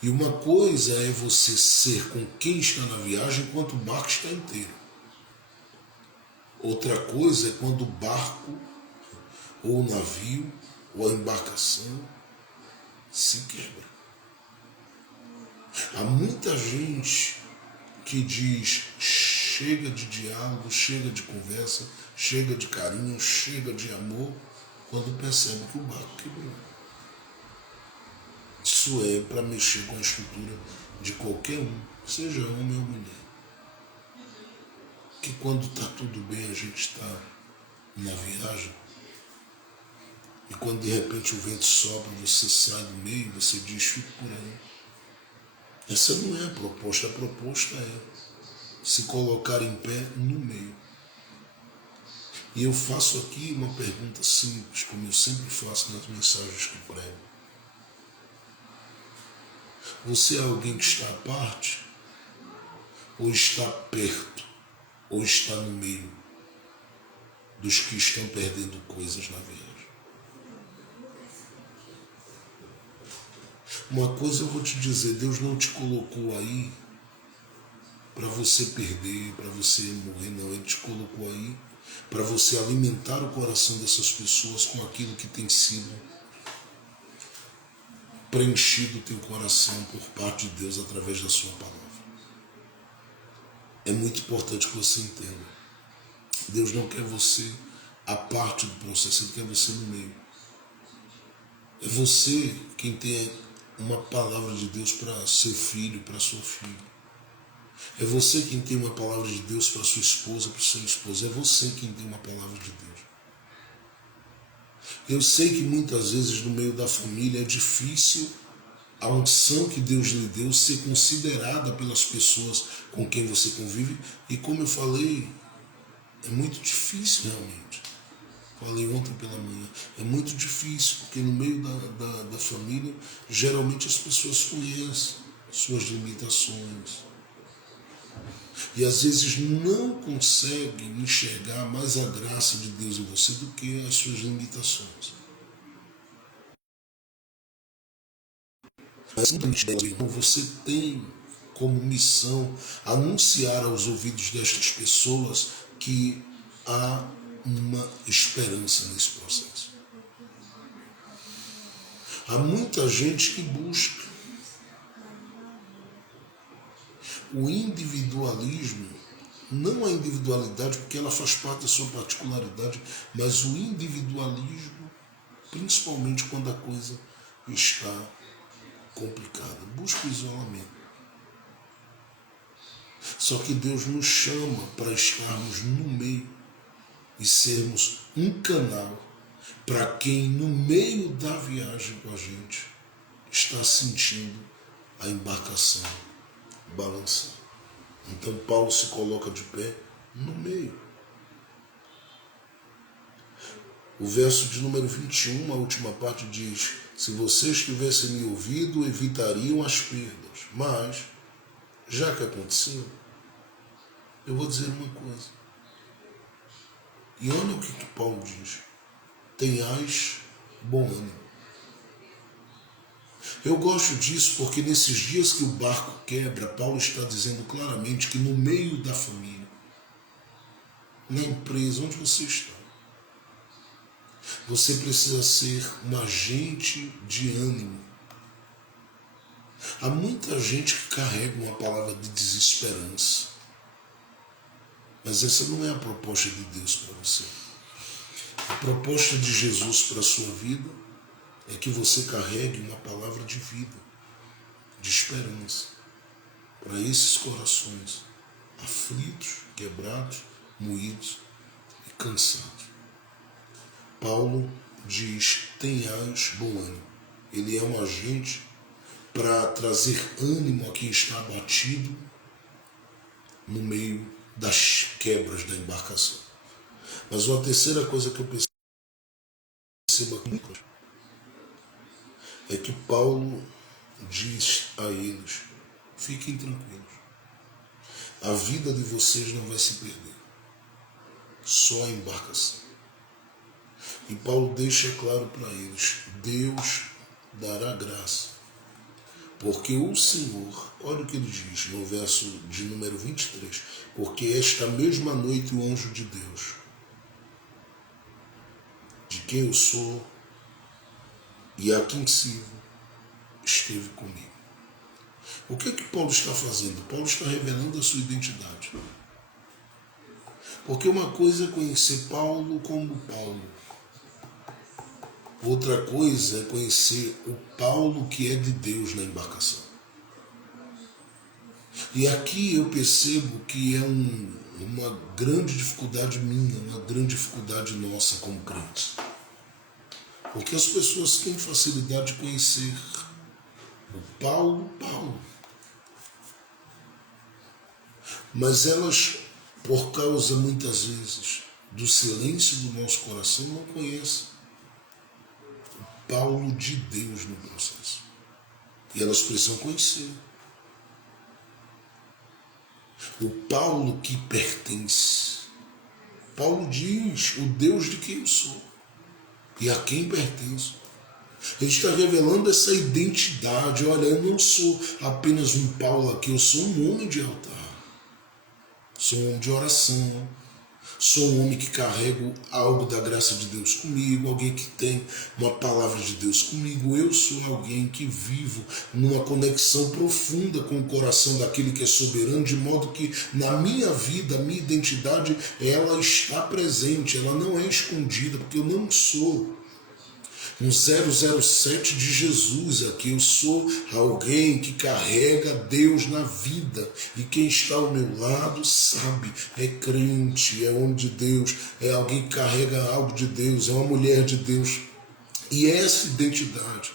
E uma coisa é você ser com quem está na viagem enquanto o barco está inteiro. Outra coisa é quando o barco, ou o navio, ou a embarcação se quebra. Há muita gente que diz: chega de diálogo, chega de conversa, chega de carinho, chega de amor, quando percebe que o barco quebrou. Isso é para mexer com a estrutura de qualquer um, seja homem ou mulher. Que quando está tudo bem, a gente está na viagem, e quando de repente o vento sopra, você sai do meio, você diz: fico por aí. Essa não é a proposta é se colocar em pé no meio. E eu faço aqui uma pergunta simples, como eu sempre faço nas mensagens que prego. Você é alguém que está à parte? Ou está perto? Ou está no meio dos que estão perdendo coisas na viagem? Uma coisa eu vou te dizer, Deus não te colocou aí para você perder, para você morrer, não. Ele te colocou aí para você alimentar o coração dessas pessoas com aquilo que tem sido preenchido o teu coração por parte de Deus através da sua palavra. É muito importante que você entenda. Deus não quer você à parte do processo, Ele quer você no meio. É você quem tem uma palavra de Deus para ser filho, para sua filha. É você quem tem uma palavra de Deus para sua esposa, para o seu esposo. É você quem tem uma palavra de Deus. Eu sei que muitas vezes no meio da família é difícil a unção que Deus lhe deu ser considerada pelas pessoas com quem você convive. E como eu falei, é muito difícil realmente. Falei ontem pela manhã. É muito difícil, porque no meio da família, geralmente as pessoas conhecem suas limitações. E às vezes não conseguem enxergar mais a graça de Deus em você do que as suas limitações. Mas você tem como missão anunciar aos ouvidos destas pessoas que há uma esperança nesse processo. Há muita gente que busca o individualismo, não a individualidade, porque ela faz parte da sua particularidade, mas o individualismo, principalmente quando a coisa está complicada. Busca o isolamento. Só que Deus nos chama para estarmos no meio e sermos um canal para quem no meio da viagem com a gente está sentindo a embarcação balançar. Então Paulo se coloca de pé no meio. O verso de número 21, a última parte diz: se vocês tivessem me ouvido, evitariam as perdas. Mas, já que aconteceu, eu vou dizer uma coisa. E olha o que Paulo diz: tenhais bom ânimo. Eu gosto disso porque nesses dias que o barco quebra, Paulo está dizendo claramente que no meio da família, na empresa onde você está, você precisa ser um agente de ânimo. Há muita gente que carrega uma palavra de desesperança, mas essa não é a proposta de Deus para você. A proposta de Jesus para a sua vida é que você carregue uma palavra de vida, de esperança, para esses corações aflitos, quebrados, moídos e cansados. Paulo diz: tenhais bom ânimo. Ele é um agente para trazer ânimo a quem está abatido no meio das quebras da embarcação. Mas uma terceira coisa que eu percebo aqui é que Paulo diz a eles: fiquem tranquilos, a vida de vocês não vai se perder, só a embarcação. E Paulo deixa claro para eles: Deus dará graça, porque o Senhor, olha o que ele diz no verso de número 23, porque esta mesma noite o anjo de Deus, de quem eu sou e a quem sirvo, esteve comigo. O que é que Paulo está fazendo? Paulo está revelando a sua identidade. Porque uma coisa é conhecer Paulo como Paulo. Outra coisa é conhecer o Paulo que é de Deus na embarcação. E aqui eu percebo que é uma grande dificuldade minha, uma grande dificuldade nossa como crentes. Porque as pessoas têm facilidade de conhecer o Paulo. Mas elas, por causa muitas vezes do silêncio do nosso coração, não conhece o Paulo de Deus no processo. E elas precisam conhecer o Paulo que pertence. Paulo diz: o Deus de quem eu sou e a quem pertenço. Ele está revelando essa identidade. Olha, eu não sou apenas um Paulo aqui, eu sou um homem de altar, sou um homem de oração, sou um homem que carrego algo da graça de Deus comigo, alguém que tem uma palavra de Deus comigo. Eu sou alguém que vivo numa conexão profunda com o coração daquele que é soberano, de modo que na minha vida, a minha identidade, ela está presente, ela não é escondida, porque eu não sou um 007 de Jesus aqui. Eu sou alguém que carrega Deus na vida, e quem está ao meu lado sabe, é crente, é homem de Deus, é alguém que carrega algo de Deus, é uma mulher de Deus. E essa identidade,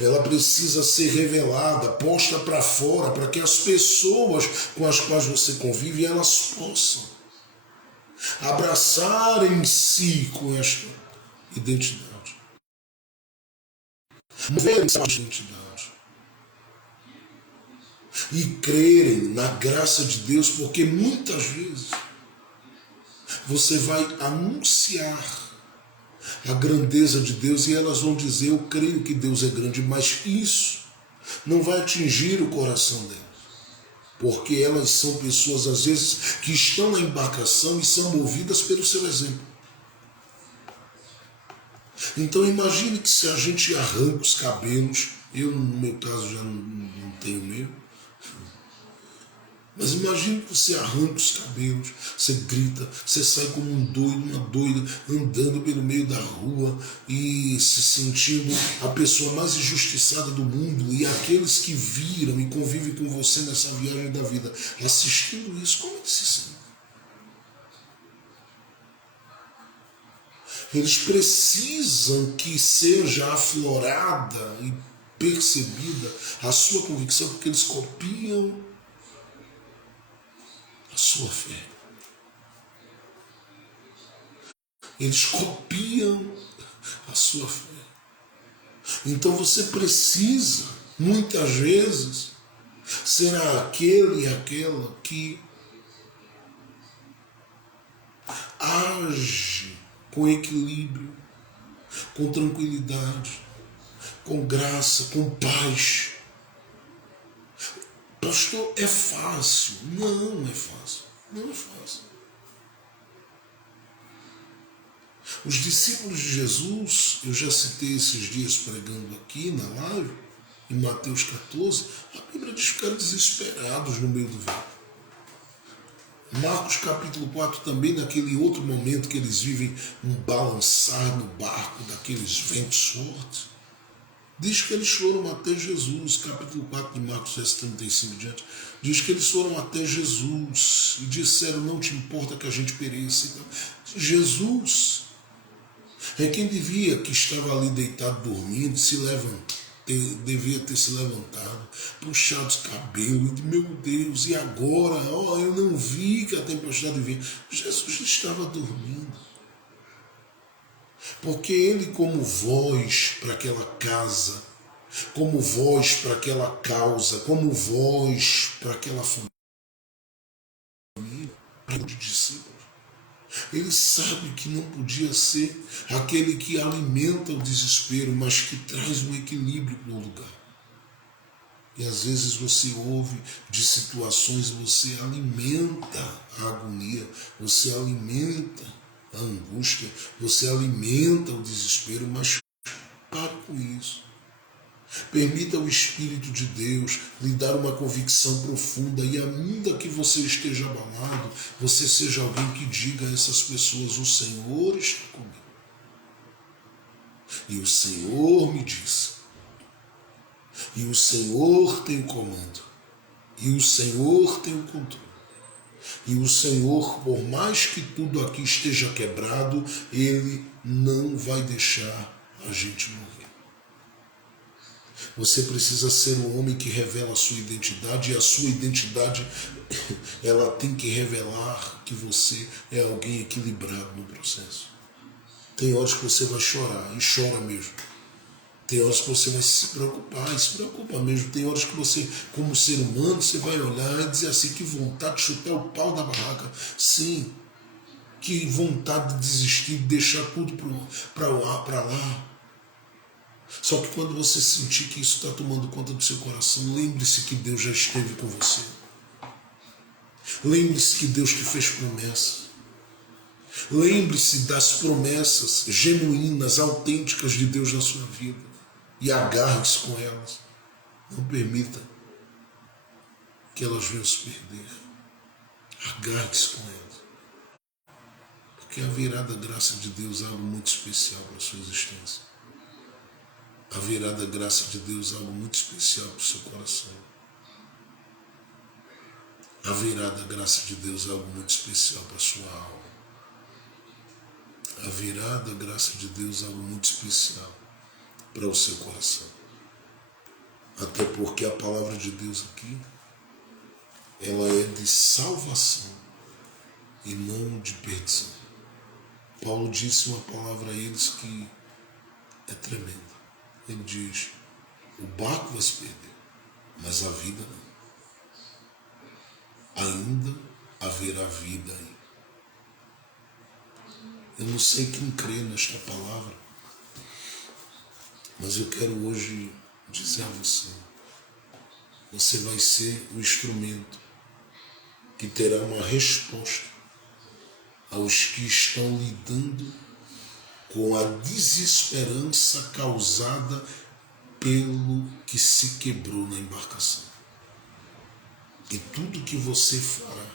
ela precisa ser revelada, posta para fora, para que as pessoas com as quais você convive, elas possam abraçar em si com esta identidade. Moverem essa identidade e crerem na graça de Deus, porque muitas vezes você vai anunciar a grandeza de Deus e elas vão dizer: eu creio que Deus é grande, mas isso não vai atingir o coração delas, porque elas são pessoas, às vezes, que estão na embarcação e são movidas pelo seu exemplo. Então imagine que se a gente arranca os cabelos, eu no meu caso já não tenho mesmo, mas imagine que você arranca os cabelos, você grita, você sai como um doido, uma doida, andando pelo meio da rua e se sentindo a pessoa mais injustiçada do mundo, e aqueles que viram e convivem com você nessa viagem da vida, assistindo isso, como eles se sentem? Eles precisam que seja aflorada e percebida a sua convicção, porque eles copiam a sua fé. Eles copiam a sua fé. Então você precisa, muitas vezes, ser aquele e aquela que age com equilíbrio, com tranquilidade, com graça, com paz. Pastor, é fácil? Não é fácil. Não é fácil. Os discípulos de Jesus, eu já citei esses dias pregando aqui na live, em Mateus 14, a Bíblia diz que ficaram desesperados no meio do vento. Marcos capítulo 4 também, naquele outro momento que eles vivem um balançar no barco daqueles ventos fortes, diz que eles foram até Jesus. Capítulo 4 de Marcos, verso 35 diante, diz que eles foram até Jesus e disseram: não te importa que a gente pereça. Então, Jesus é quem que estava ali deitado dormindo, devia ter se levantado, puxado os cabelos, e meu Deus, e agora? Eu não vi que a tempestade vinha. Jesus estava dormindo. Porque ele, como voz para aquela casa, como voz para aquela causa, como voz para aquela família, para os discípulos, ele sabe que não podia ser aquele que alimenta o desespero, mas que traz um equilíbrio para o lugar. E às vezes você ouve de situações, você alimenta a agonia, você alimenta a angústia, você alimenta o desespero, mas pare com isso. Permita o Espírito de Deus lhe dar uma convicção profunda, e ainda que você esteja abalado, você seja alguém que diga a essas pessoas: o Senhor está comigo. E o Senhor me disse. E o Senhor tem o comando. E o Senhor tem o controle. E o Senhor, por mais que tudo aqui esteja quebrado, Ele não vai deixar a gente morrer. Você precisa ser um homem que revela a sua identidade, e a sua identidade ela tem que revelar que você é alguém equilibrado no processo. Tem horas que você vai chorar, e chora mesmo. Tem horas que você vai se preocupar, e se preocupa mesmo. Tem horas que você, como ser humano, você vai olhar e dizer assim, que vontade de chutar o pau da barraca. Sim, que vontade de desistir, de deixar tudo para lá. Só que quando você sentir que isso está tomando conta do seu coração, lembre-se que Deus já esteve com você. Lembre-se que Deus te fez promessas. Lembre-se das promessas genuínas, autênticas de Deus na sua vida. E agarre-se com elas. Não permita que elas venham se perder. Agarre-se com elas. Porque haverá da graça de Deus algo muito especial para a sua existência. Haverá da graça de Deus algo muito especial para o seu coração. Haverá da graça de Deus algo muito especial para a sua alma. Haverá da graça de Deus algo muito especial para o seu coração. Até porque a palavra de Deus aqui, ela é de salvação e não de perdição. Paulo disse uma palavra a eles que é tremenda. Ele diz, o barco vai se perder, mas a vida não. Ainda haverá vida aí. Eu não sei quem crê nesta palavra, mas eu quero hoje dizer a você, você vai ser o instrumento que terá uma resposta aos que estão lidando com a desesperança causada pelo que se quebrou na embarcação. E tudo que você fará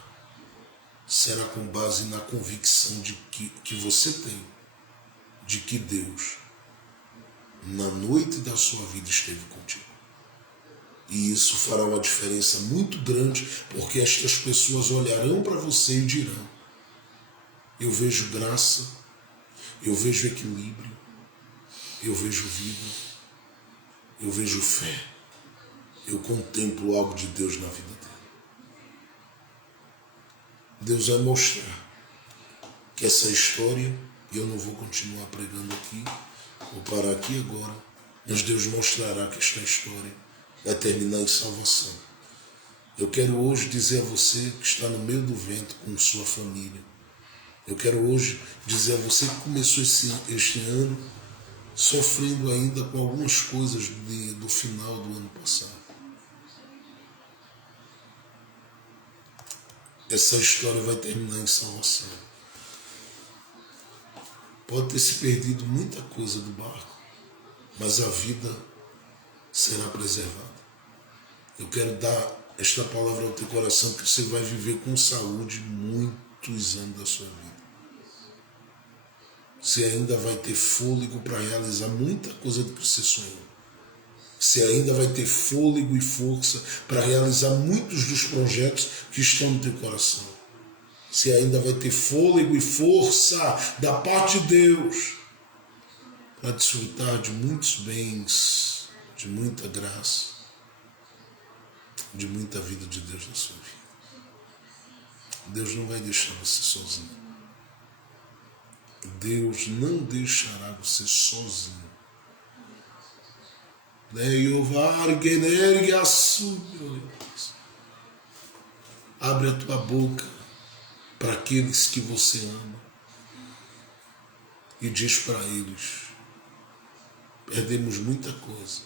será com base na convicção de que você tem de que Deus, na noite da sua vida, esteve contigo. E isso fará uma diferença muito grande, porque estas pessoas olharão para você e dirão, eu vejo graça, eu vejo equilíbrio, eu vejo vida, eu vejo fé, eu contemplo algo de Deus na vida dele. Deus vai mostrar que essa história, e eu não vou continuar pregando aqui, vou parar aqui agora, mas Deus mostrará que esta história vai terminar em salvação. Eu quero hoje dizer a você que está no meio do vento com sua família. Eu quero hoje dizer a você que começou este ano sofrendo ainda com algumas coisas do final do ano passado. Essa história vai terminar em salvação. Pode ter se perdido muita coisa do barco, mas a vida será preservada. Eu quero dar esta palavra ao teu coração, que você vai viver com saúde muitos anos da sua vida. Você ainda vai ter fôlego para realizar muita coisa do que você sonhou. Você ainda vai ter fôlego e força para realizar muitos dos projetos que estão no teu coração. Você ainda vai ter fôlego e força da parte de Deus para desfrutar de muitos bens, de muita graça, de muita vida de Deus na sua vida. Deus não vai deixar você sozinho. Deus não deixará você sozinho. Abre a tua boca para aqueles que você ama e diz para eles, perdemos muita coisa,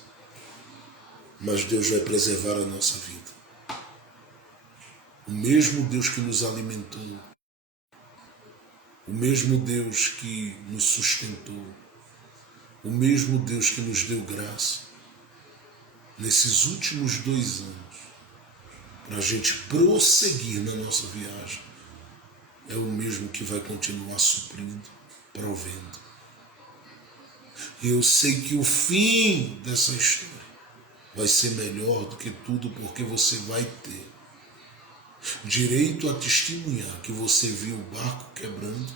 mas Deus vai preservar a nossa vida. O mesmo Deus que nos alimentou, o mesmo Deus que nos sustentou, o mesmo Deus que nos deu graça nesses últimos 2 anos, para a gente prosseguir na nossa viagem, é o mesmo que vai continuar suprindo, provendo. E eu sei que o fim dessa história vai ser melhor do que tudo, porque você vai ter direito a testemunhar que você viu o barco quebrando,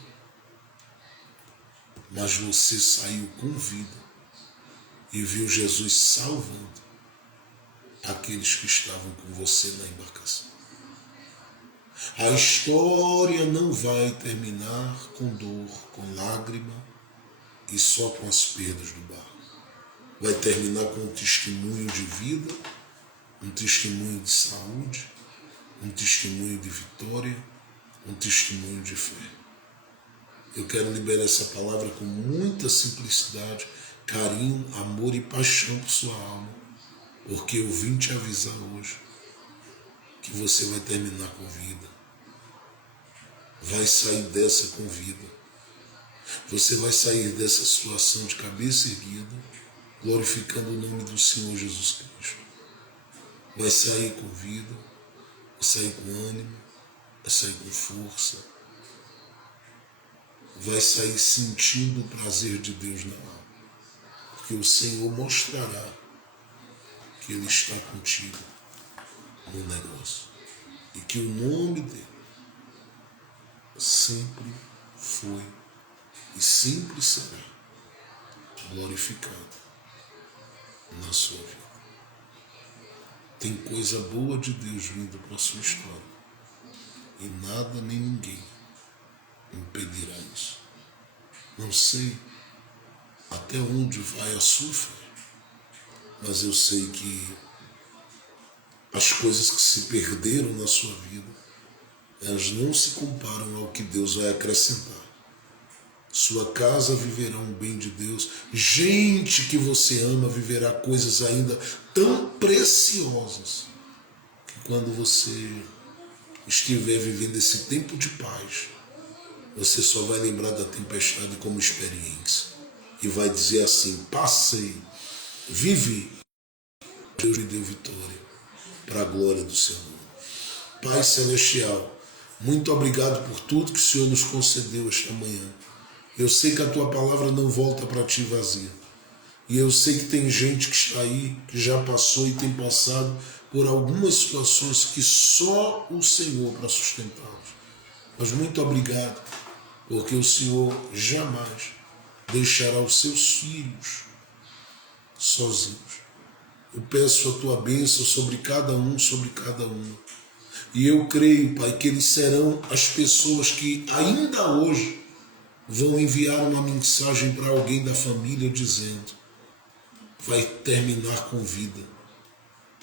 mas você saiu com vida e viu Jesus salvando aqueles que estavam com você na embarcação. A história não vai terminar com dor, com lágrima e só com as perdas do barco. Vai terminar com um testemunho de vida, um testemunho de saúde, um testemunho de vitória, um testemunho de fé. Eu quero liberar essa palavra com muita simplicidade, carinho, amor e paixão por sua alma, porque eu vim te avisar hoje que você vai terminar com vida, vai sair dessa com vida, você vai sair dessa situação de cabeça erguida, glorificando o nome do Senhor Jesus Cristo. Vai sair com vida, vai sair com ânimo, vai sair com força, vai sair sentindo o prazer de Deus na alma, porque o Senhor mostrará que Ele está contigo no negócio e que o nome dEle sempre foi e sempre será glorificado na sua vida. Tem coisa boa de Deus vindo para a sua história e nada nem ninguém impedirá isso. Não sei até onde vai a sua fé, mas eu sei que as coisas que se perderam na sua vida, elas não se comparam ao que Deus vai acrescentar. Sua casa viverá um bem de Deus. Gente que você ama viverá coisas ainda tão preciosas que quando você estiver vivendo esse tempo de paz, você só vai lembrar da tempestade como experiência e vai dizer assim: passei, vivi, Deus me deu vitória para a glória do seu nome. Pai Celestial, muito obrigado por tudo que o Senhor nos concedeu esta manhã. Eu sei que a tua palavra não volta para ti vazia. E eu sei que tem gente que está aí, que já passou e tem passado por algumas situações que só o Senhor para sustentá-los. Mas muito obrigado, porque o Senhor jamais deixará os seus filhos sozinhos. Eu peço a tua bênção sobre cada um, sobre cada uma. E eu creio, Pai, que eles serão as pessoas que ainda hoje vão enviar uma mensagem para alguém da família dizendo: vai terminar com vida.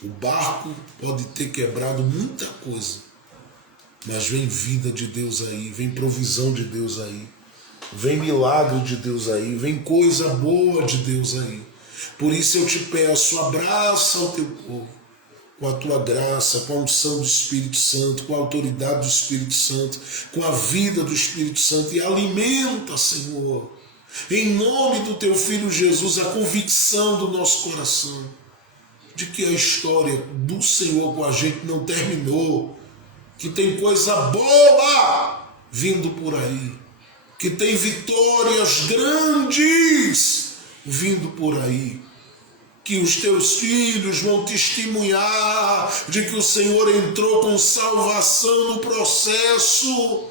O barco pode ter quebrado muita coisa, mas vem vida de Deus aí, vem provisão de Deus aí, vem milagre de Deus aí, vem coisa boa de Deus aí. Por isso eu te peço, abraça o teu povo com a tua graça, com a unção do Espírito Santo, com a autoridade do Espírito Santo, com a vida do Espírito Santo, e alimenta, Senhor, em nome do teu Filho Jesus, a convicção do nosso coração de que a história do Senhor com a gente não terminou, que tem coisa boa vindo por aí, que tem vitórias grandes vindo por aí, que os teus filhos vão testemunhar de que o Senhor entrou com salvação no processo,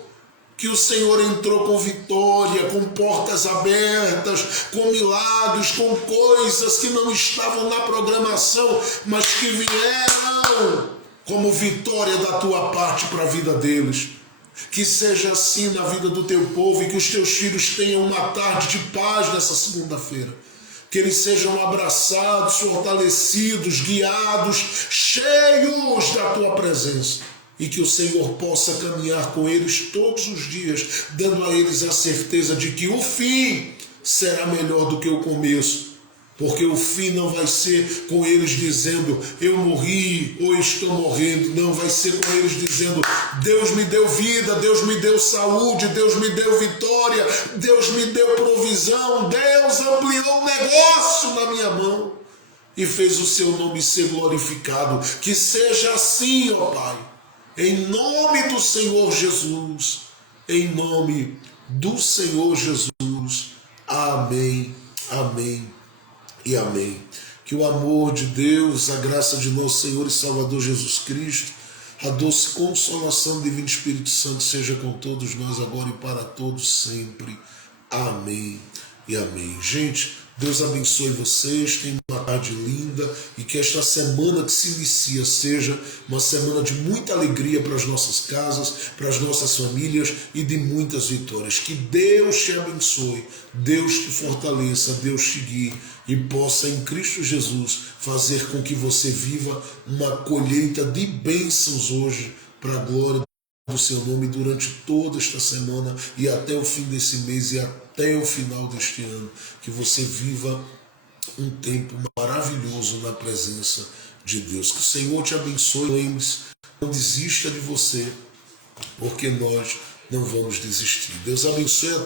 que o Senhor entrou com vitória, com portas abertas, com milagres, com coisas que não estavam na programação, mas que vieram como vitória da tua parte para a vida deles. Que seja assim na vida do teu povo e que os teus filhos tenham uma tarde de paz nessa segunda-feira. Que eles sejam abraçados, fortalecidos, guiados, cheios da tua presença. E que o Senhor possa caminhar com eles todos os dias, dando a eles a certeza de que o fim será melhor do que o começo. Porque o fim não vai ser com eles dizendo, eu morri ou estou morrendo. Não, vai ser com eles dizendo, Deus me deu vida, Deus me deu saúde, Deus me deu vitória, Deus me deu provisão, Deus ampliou o negócio na minha mão e fez o seu nome ser glorificado. Que seja assim, ó Pai, em nome do Senhor Jesus, em nome do Senhor Jesus. Amém, amém e amém. Que o amor de Deus, a graça de nosso Senhor e Salvador Jesus Cristo, a doce consolação do Divino Espírito Santo seja com todos nós agora e para todos sempre. Amém e amém. Gente, Deus abençoe vocês, tenham uma tarde linda e que esta semana que se inicia seja uma semana de muita alegria para as nossas casas, para as nossas famílias e de muitas vitórias. Que Deus te abençoe, Deus te fortaleça, Deus te guie e possa em Cristo Jesus fazer com que você viva uma colheita de bênçãos hoje para a glória do seu nome durante toda esta semana e até o fim desse mês e até o final deste ano. Que você viva um tempo maravilhoso na presença de Deus. Que o Senhor te abençoe. Lembre-se, não desista de você, porque nós não vamos desistir. Deus abençoe a